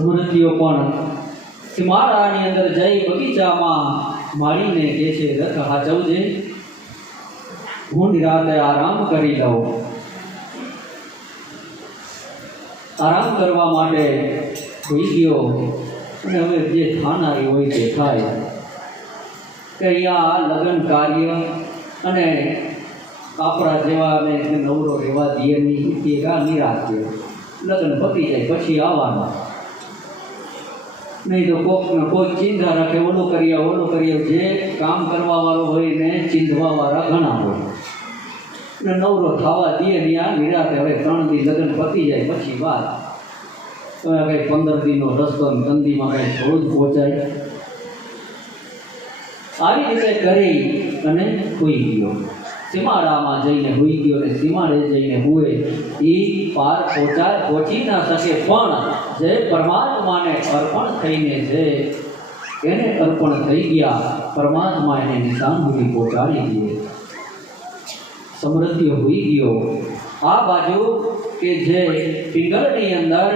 સમૃદ્ધિઓ પણ સીમાડાની અંદર જઈ બગીચામાં માળીને કહે છે રથ હાચવજે, હું નિરાતે આરામ કરી લઉં. આરામ કરવા માટે હોઈ ગયો અને હવે જે થનારી હોય તે થાય. કે અહીંયા લગ્ન કાર્ય અને આપણા જેવાને નવરો રહેવા દે નહીં તે નિરાશ છે. લગ્ન પતી જાય પછી આવવાના, નહીં તો કોઈ ચિંતા રાખે, ઓલું કરીએ જે કામ કરવા વાળો હોય ને ચીંધવા વાળા ઘણા હોય ને નવરો થવા દે નહીં આ નિરાતે. હવે 3 દી લગ્ન પતી જાય પછી વાત, હવે કંઈ 15 દીનો રસ્તો કંદીમાં કંઈ થોડું જ પહોંચાય. આવી રીતે કરી અને હોઈ ગયો. સીમાડામાં જઈને હોઈ ગયો ને સીમાડે જઈને હુએ એ પાર પહોંચી ના શકે, પણ જે પરમાત્માને અર્પણ થઈને છે એને અર્પણ થઈ ગયા. પરમાત્મા એને નિશાન સુધી પહોંચાડી દે. સમૃદ્ધિ હોઈ ગયો. આ બાજુ કે જે પિંગળની અંદર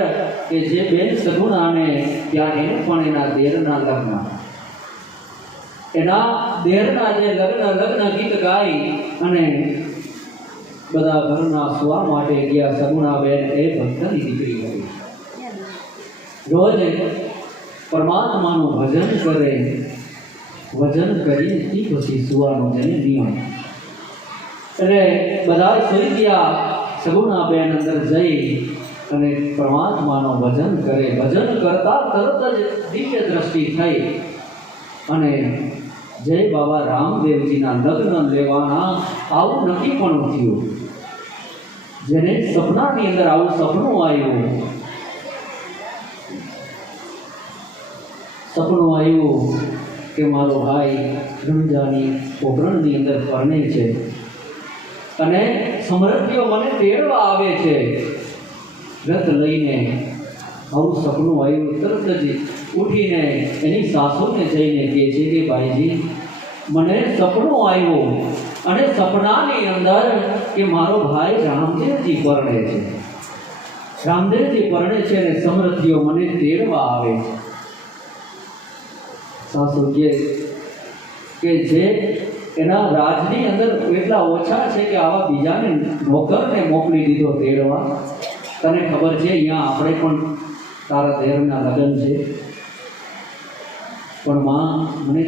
કે જે બેન સગુણાને ત્યાં એને પણ એના દેરના લગ્ન, એના દેરના જે લગ્ન ગીત ગાઈ અને બધા ઘરના સુવા માટે ગયા. સગુણાબેન એ ભક્તની દીકરી હતી. રોજ પરમાત્માનું ભજન કરે, ભજન કરી પછી સુવાનો જેને નિયમ. એટલે બધા સુઈ ગયા. સગુણાબેન અંદર જઈ અને પરમાત્માનું ભજન કરે. ભજન કરતા તરત જ દિવ્ય દ્રષ્ટિ થઈ અને જય બાબા રામદેવજીના લગ્ન લેવાના આવું નક્કી પણ થયું. જેને સપનાની અંદર આવું સપનું આવ્યું કે મારો ભાઈ રણજાની પોકરણની અંદર પરણે છે અને સમૃદ્ધિઓ મને તેડવા આવે છે રથ લઈને. આવું સપનું આવ્યું. તરત જ ઉઠીને એની સાસુને જઈને કહે છે કે ભાઈજી મને સપનું આવ્યું અને સપનાની અંદર કે મારો ભાઈ રામદેવજી પરણે છે, રામદેવજી પરણે છે અને સમૃદ્ધિઓ મને તેડવા આવે છે. સાસુ કે જે એના રાજની અંદર એટલા ઓછા છે કે આવા બીજાને નોકરને મોકલી દીધો તેડવા. તને ખબર છે અહીંયા આપણે પણ તારા દેરના લગ્ન છે, પણ માં મને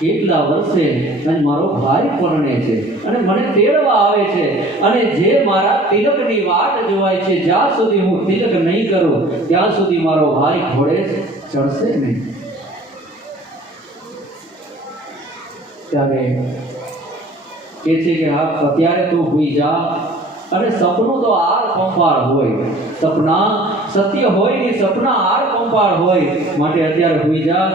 કેટલા વર્ષે અને મારો ભાઈ પરણે છે અને મને તેડવા આવે છે અને જે મારા તિલકની વાટ જોવાય છે, જ્યાં સુધી હું તિલક નહીં કરું ત્યાં સુધી મારો ભાઈ ઘોડે ચડશે નહીં. ત્યારે કહે છે કે હા અત્યારે તું હોઈ જા અને સપનું તો આર પંપાળ હોય, સપના સત્ય હોય ને સપના આર પંપાળ હોય, માટે અત્યારે હોઈ જા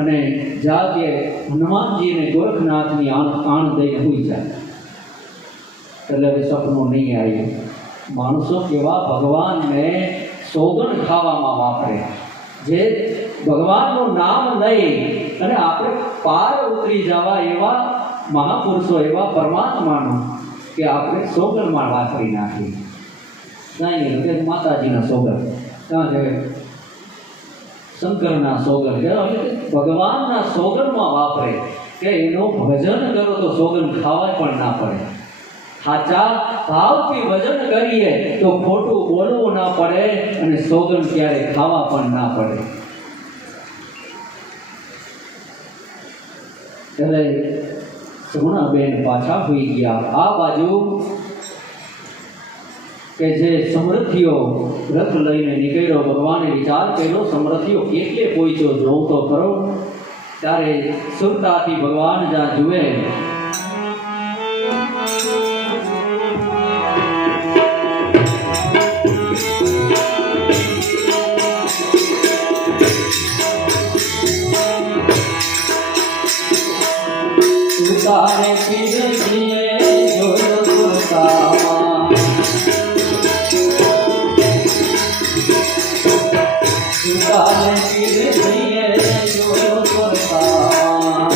અને જા કે હનુમાનજીને ગોરખનાથની આણ દઈને હોઈ જા. એટલે હવે સપનું નહીં આવ્યું. માણસો કેવા ભગવાનને સોગન ખાવામાં વાપરે, જે ભગવાનનું નામ લઈ અને આપણે પાર ઉતરી જવા એવા મહાપુરુષો, એવા પરમાત્માનું કે આપણે સોગનમાં વાપરી નાખી. કાંઈ નહીં, માતાજીના સોગન, ત્યાં છે શંકરના સોગન, ભગવાનના સોગનમાં વાપરે કે એનું ભજન કરો તો સોગન ખાવા પણ ના પડે. સાચા ભાવથી ભજન કરીએ તો ખોટું બોલવું ના પડે અને સોગન ક્યારે ખાવા પણ ના પડે. એટલે સગુણાબેન પાછા હોઈ ગયા. આ બાજુ કે જે સમૃદ્ધિઓ રથ લઈને નીકળ્યો, ભગવાને વિચાર કર્યો સમૃદ્ધિઓ કેટલે પહોંચ્યો જોઉં તો ખરો. ત્યારે સુરતાથી ભગવાન જ્યાં જુએ સુતારે પીરજીએ જોયો સુરતામાં, સુતારે પીરજીએ જોયો સુરતામાં.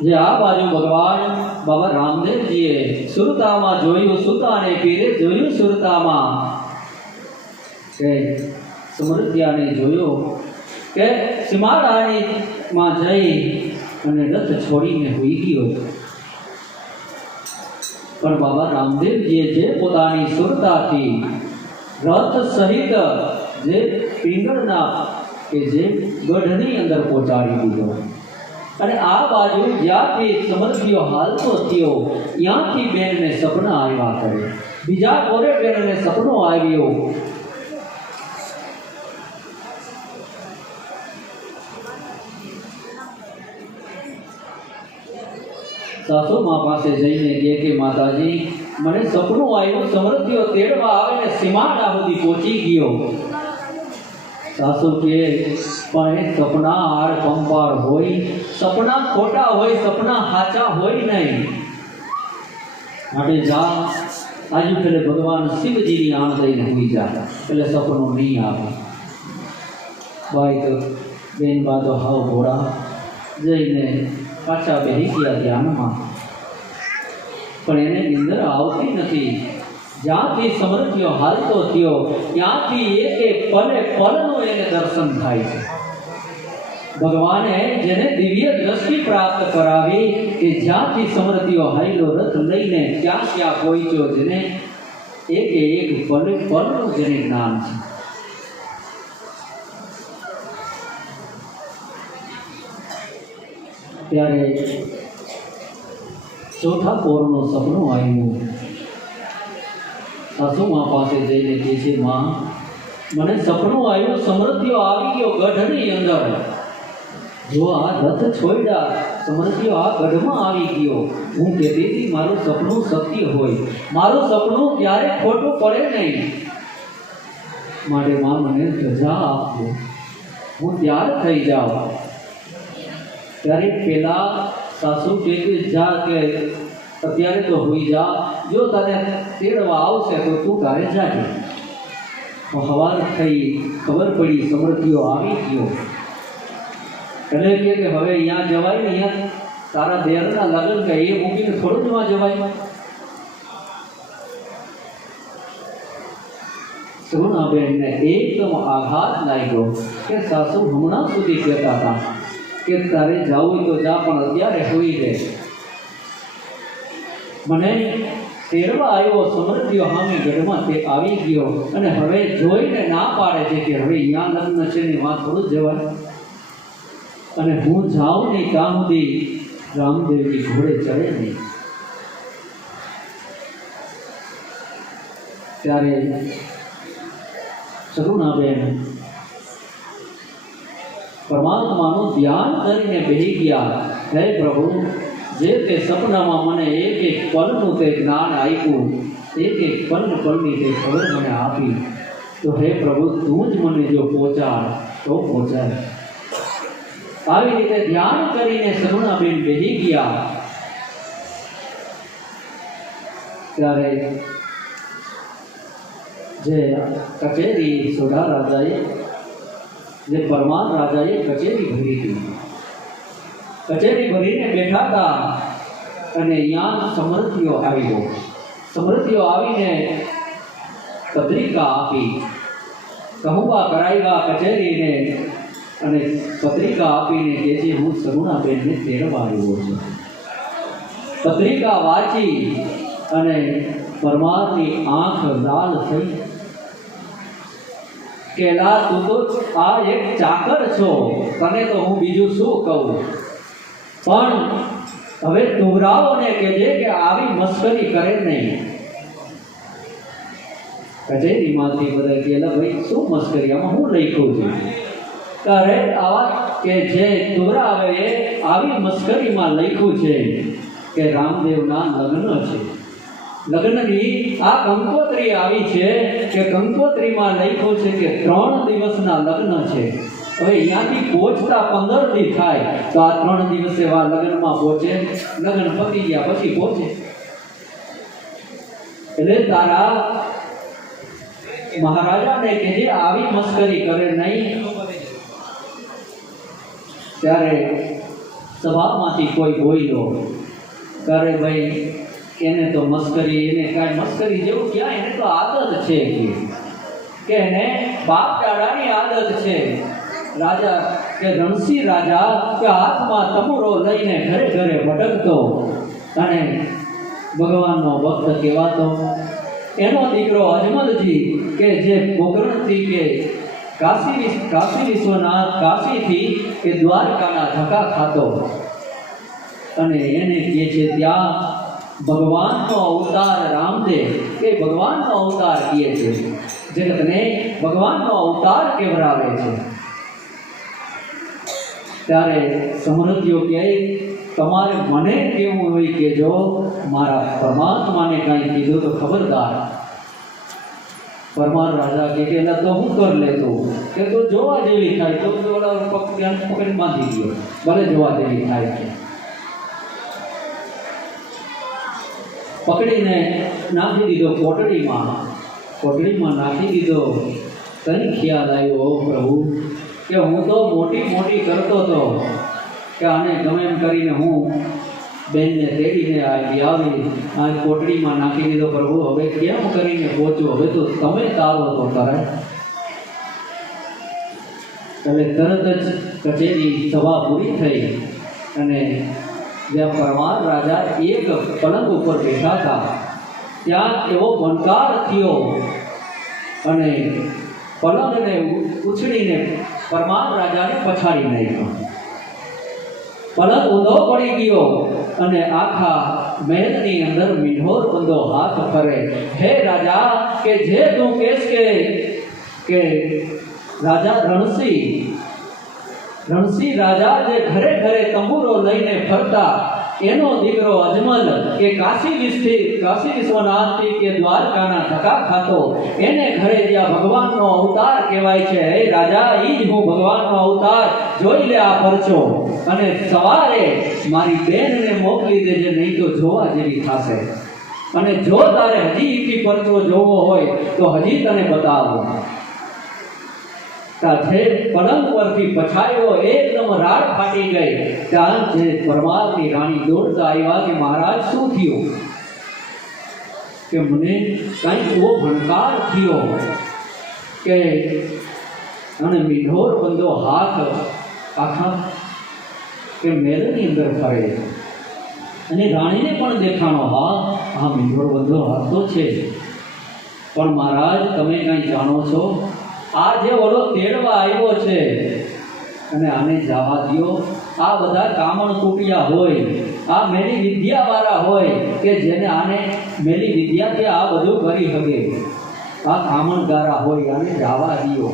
જે આ બાજુ ભગવાન બાબા રામદેવજીએ સુરતામાં જોયું, સુતાને પીરે જોયું સુરતામાં, કે સમૃદ્ધિયાને જોયો કે સીમાડાણીમાં જઈ અને રથ છોડીને હોઈ ગયો. પણ બાબા રામદેવજીએ જે પોતાની સુરતાથી રથ સહિત જે પિંગળના કે જે ગઢની અંદર પહોંચાડી દીધો. અને આ બાજુ જ્યાંથી સમૃદ્ધિઓ હાલતો થયો ત્યાંથી બેનને સપના આવ્યા કરે. બીજા કોરે બેનને સપનો આવ્યો સાસુમા પાસે જઈને કહે કે માતાજી મને સપનું આવ્યું, સમૃદ્ધિઓ તેડવા આવે ને સીમાડા સુધી પહોંચી ગયો. સાસુ કે પણ એ સપના આડ કંપાળ હોય, સપના ખોટા હોય, સપના સાચા હોય નહીં. માટે જા આજુ પેલે ભગવાન શિવજીની આણ દઈને હોઈ જા, એટલે સપનું નહીં આવે. ભાઈ તો બેન બા તો હાવ ઘોડા જઈને પાછા બેસી ગયા ધ્યાનમાં. પણ એને નિંદર આવતી નથી. જ્યાંથી સમૃદ્ધિઓ હાલતો થયો ત્યાંથી એક એક પલે પલનું એને દર્શન થાય છે. ભગવાને જેને દિવ્ય દ્રષ્ટિ પ્રાપ્ત કરાવી કે જ્યાંથી સમૃદ્ધિઓ હાલ્યો રથ લઈને ક્યાં ક્યાં પહોંચ્યો, જેને એક એક પલે પલનું જેને જ્ઞાન છે. ત્યારે ચોથા પોરનું સપનું આવ્યું. સાસુમા પાસે જઈને કહે છે, માં મને સપનું આવ્યું, સમૃદ્ધિઓ આવી ગયો ગઢની અંદર. જો આ રથ છોડ્યા, સમૃદ્ધિઓ આ ગઢમાં આવી ગયો. હું કહેતી હતી મારું સપનું સત્ય હોય, મારું સપનું ક્યારે ખોટું પડે નહીં. માટે માં મને રજા આપજો, હું તૈયાર થઈ જાઉં. ત્યારે પેલા સાસુ કહે કે જા, કે અત્યારે તો હોઈ જા, જો તને તેડવા આવશે તો તું તારે જાજે. સવાર થઈ, ખબર પડી સમૃદ્ધિઓ આવી ગયો. એટલે કે હવે અહીંયા જવાય ને, અહીંયા તારા દેરના લગ્ન કે એ મૂકીને થોડું જવા જવાય. સગુણાબેનને એકદમ આઘાત લાગ્યો કે સાસુ હમણાં સુધી કહેતા હતા કે તારે જવું તો જા, પણ અત્યારે હોઈ રહે. મને તેડવા આવ્યો, સમૃદ્ધિઓ સામે ગઢમાં તે આવી ગયો, અને હવે જોઈને ના પાડે છે કે હવે અહીંયા લગ્ન છે ને વાં થોડું જ જવાય. અને હું જાઉં નહીં ત્યાં સુધી રામદેવજી ઘોડે ચડે નહીં. ત્યારે સગુણાબેન પરમાત્માનું ધ્યાન કરીને બેસી ગયા. હે પ્રભુ, જે તે સપનામાં મને એક એક પલનું તે જ્ઞાન આપ્યું, એક એક પલની તે ખબર મને આપી, તો હે પ્રભુ તું જ મને જો પહોંચાડ તો પહોંચાડ. આવી રીતે ધ્યાન કરીને સગુણાબેન બેસી ગયા. ત્યારે જે કચેરી સોઢા રાજાએ, જે પરમાર રાજાએ કચેરી ભરી હતી, કચેરી ભરીને બેઠા હતા, અને અહીંયા સમૃદ્ધિઓ આવ્યો. સમૃદ્ધિઓ આવીને પત્રિકા આપી, કહુવા કરાવ્યા કચેરીને, અને પત્રિકા આપીને કહે છે હું સગુણાબેનને તેડવા આવ્યો છું. પત્રિકા વાંચી અને પરમારની આંખ લાલ થઈ. કેલા તું તો આ એક ચાકર છો, તને તો હું બીજું શું કહું, પણ હવે તુવરાઓને કહેજે કે આવી મસ્કરી કરે નહીં. કચેરીમાંથી બધા કહેલા ભાઈ શું મસ્કરી, આમાં હું લખ્યું છું? ત્યારે આવા કે જે તુવરાવે એ આવી મસ્કરીમાં લખ્યું છે કે રામદેવના લગ્ન છે. લગ્નની આ કંકોત્રી આવી છે કે કંકોત્રીમાં લખ્યું છે કે 3 દિવસના લગ્ન છે. હવે અહીંયાથી પહોંચતા 15 દી થાય, તો આ 3 દિવસે આ લગ્નમાં પહોંચે, લગ્ન પતી ગયા પછી પહોંચે. એટલે તારા મહારાજાને કે જે આવી મસ્કરી કરે નહીં. ત્યારે સભામાંથી કોઈ બોલ્યો, કરે ભાઈ એને તો મસ્કરી, એને કાંઈ મસ્કરી જેવું ક્યાં, એને તો આદત છે કે એને બાપ દાદાની આદત છે. રાજા કે રણસિંહ રાજા કે હાથમાં તમુરો લઈને ઘરે ઘરે ભટકતો અને ભગવાનનો ભક્ત કહેવાતો. એનો દીકરો અજમલજી કે જે પોકરણથી કે કાશી વિશ્વનાથ, કાશીથી કે દ્વારકાના ધક્કા ખાતો, અને એને કહે છે ત્યાં ભગવાનનો અવતાર રામદેવ કે ભગવાનનો અવતાર કહે છે, જગતને ભગવાનનો અવતાર કહેવરાવે છે. ત્યારે સમૃદ્ધિઓ કહે તમારે મને કેવું હોય કે જો મારા પરમાત્માને કાંઈ કીધું તો ખબરદાર. પરમાર રાજા કે એના તો હું કર લેતો કે તો જોવા જેવી થાય તો પકડી બાંધી ગયો, ભલે જોવા જેવી થાય છે. પકડીને નાખી દીધો કોટડીમાં નાખી દીધો. કઈ ખ્યાલ આવ્યો પ્રભુ કે હું તો મોટી કરતો હતો કે આને ગમે એમ કરીને હું બેનને તેડીને આવી આ કોટડીમાં નાખી દીધો. પ્રભુ હવે કેમ કરીને પહોંચો, હવે તો તમે તારો તો કરાય. એટલે તરત જ કચેરી સભા પૂરી થઈ, અને જ્યાં પરમાર રાજા એક પલંગ ઉપર બેઠા હતા ત્યાં એવો બંકાર થયો, અને પલંગને ઉછળીને પરમાર રાજાને પછાડી નાખ્યો. પલંગ ઊંધો પડી ગયો અને આખા મહેલની અંદર મીંઢોર બંધો હાથ ફરે, હે રાજા, કે જે તું કહેશ કે રાજા રણસિંહ રાજા જે ઘરે ઘરે તંબુરો લઈને ફરતા, એનો દીકરો અજમલ કે કાશી વિશ્વનાથથી કે દ્વારકાના ધક્કા ખાતો, એને ઘરે જ્યાં ભગવાનનો અવતાર કહેવાય છે, હે રાજા, ઈ જ હું ભગવાનનો અવતાર, જોઈ લે આ પરચો, અને સવારે મારી બેનને મોકલી દેજે, નહીં તો જોવા જેવી થશે. અને જો તારે હજી ઈથી પરચો જોવો હોય તો હજી તને બતાવો. છે પલંગ પરથી પછાયો, એકદમ રાડ ફાટી ગઈ. ત્યાં જે પરમારની રાણી દોડતા આવ્યા કે મહારાજ શું થયું? કે મને કંઈક એવો ભણકાર થયો કે અને મીંઢોર બંધો હાથ આખા કે મહેલની અંદર ફરે, અને રાણીને પણ દેખાણો, હા મીંઢોર બંધો હાથ તો છે, પણ મહારાજ તમે કંઈ જાણો છો? આ જે ઓલો તેડવા આવ્યો છે અને આને જવા દ્યો. આ બધા કામણ કુટિયા હોય, આ મેલી વિદ્યાવાળા હોય કે જેને આને મેલી વિદ્યાથી આ બધું કરી શકે, આ કામણગારા હોય, આને જવા દ્યો.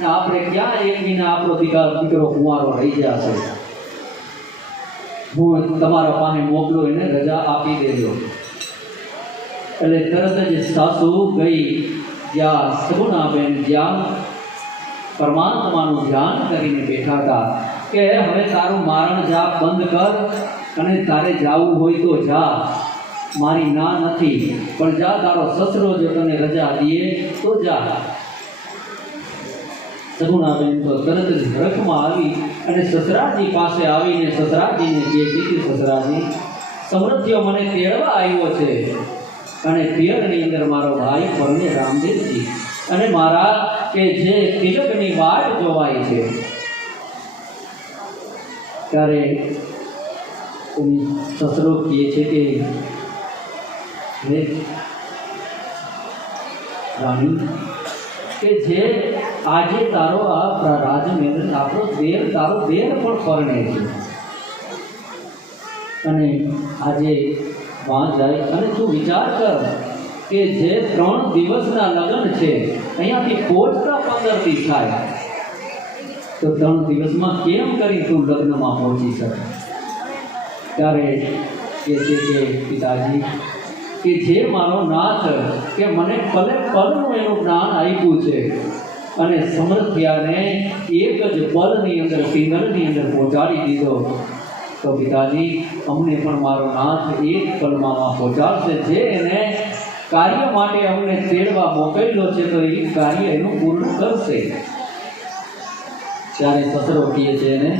ને આપણે ક્યાં એક મહિના આપણો દીકરો કુંવારો રહી જશે, હું તમારા પાસે મોકલો, એને રજા આપી દેજો. એટલે તરત જ સાસુ ગઈ જ્યાં સગુણાબેન જ્યાં પરમાત્માનું ધ્યાન કરીને બેઠા હતા કે હવે તારું મારણ જાપ બંધ કર, અને તારે જાવું હોય તો જા, મારી ના નથી, પણ જા, તારો સસરો જો તને રજા દે તો જા. સગુણાબેન તો તરત જ હરખમાં આવી અને સસરાજી પાસે આવીને સસરાજીને કહે છે કે સસરાજી, સમૃદ્ધિઓ મને તેડવા આવ્યો છે, અને પિયરની અંદર મારો ભાઈ પરણે રામદેવજી અને મારા કે જે તિલકની વાટ જોવાય છે. ત્યારે સસરો કહે છે કે હે રાણી, કે જે આજે તારો આ રાજમહેલ આપણો દેર, તારો દેર પણ પરણે છે, અને આજે વાં જાય અને તું વિચાર કર કે જે 3 દિવસના લગ્ન છે, અહીંયાથી પહોંચતા 15 દી થાય, તો 3 દિવસમાં કેમ કરી તું લગ્નમાં પહોંચી શકે? ત્યારે કહે છે કે પિતાજી, કે જે મારો નાથ કે મને પલે પલનું એનું જ્ઞાન આપ્યું છે, અને સમર્થ્યાને એક જ પલની અંદર પિંગલની અંદર પહોંચાડી દીધો, તો પિતાજી અમને પણ મારો નાથ એક પલમાં પહોંચાડશે. જે એને કાર્ય માટે અમને તેડવા મોકલ્યો છે, તો એ કાર્ય એનું પૂર્ણ કરશે. ત્યારે સસરો કહે છે એને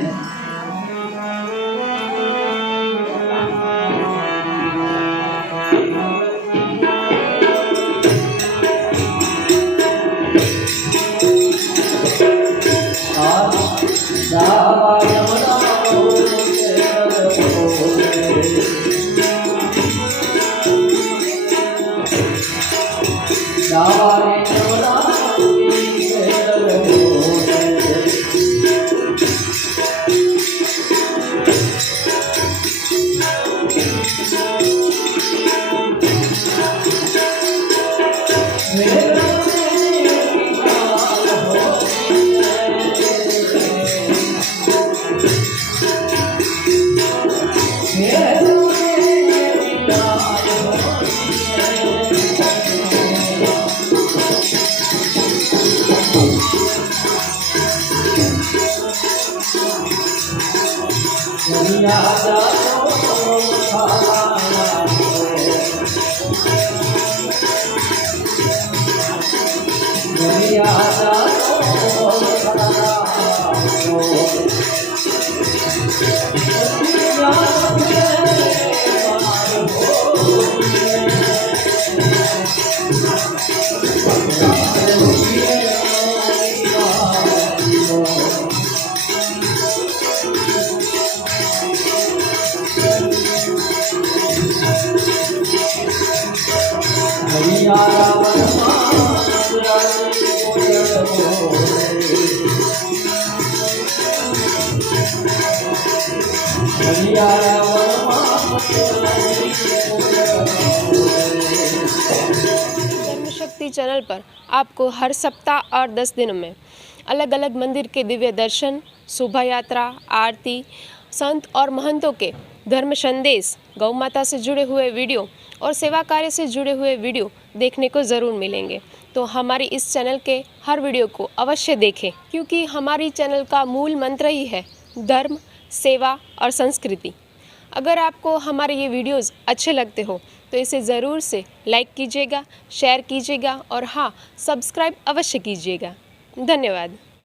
धर्म शक्ति चैनल पर आपको हर सप्ताह और 10 दिनों में अलग अलग मंदिर के दिव्य दर्शन, शोभा यात्रा, आरती, संत और महंतों के धर्म संदेश, गौ माता से जुड़े हुए वीडियो और सेवा कार्य से जुड़े हुए वीडियो देखने को ज़रूर मिलेंगे। तो हमारी इस चैनल के हर वीडियो को अवश्य देखें, क्योंकि हमारी चैनल का मूल मंत्र ही है धर्म, सेवा और संस्कृति। अगर आपको हमारे ये वीडियोस अच्छे लगते हो तो इसे ज़रूर से लाइक कीजिएगा, शेयर कीजिएगा और हाँ, सब्सक्राइब अवश्य कीजिएगा। धन्यवाद।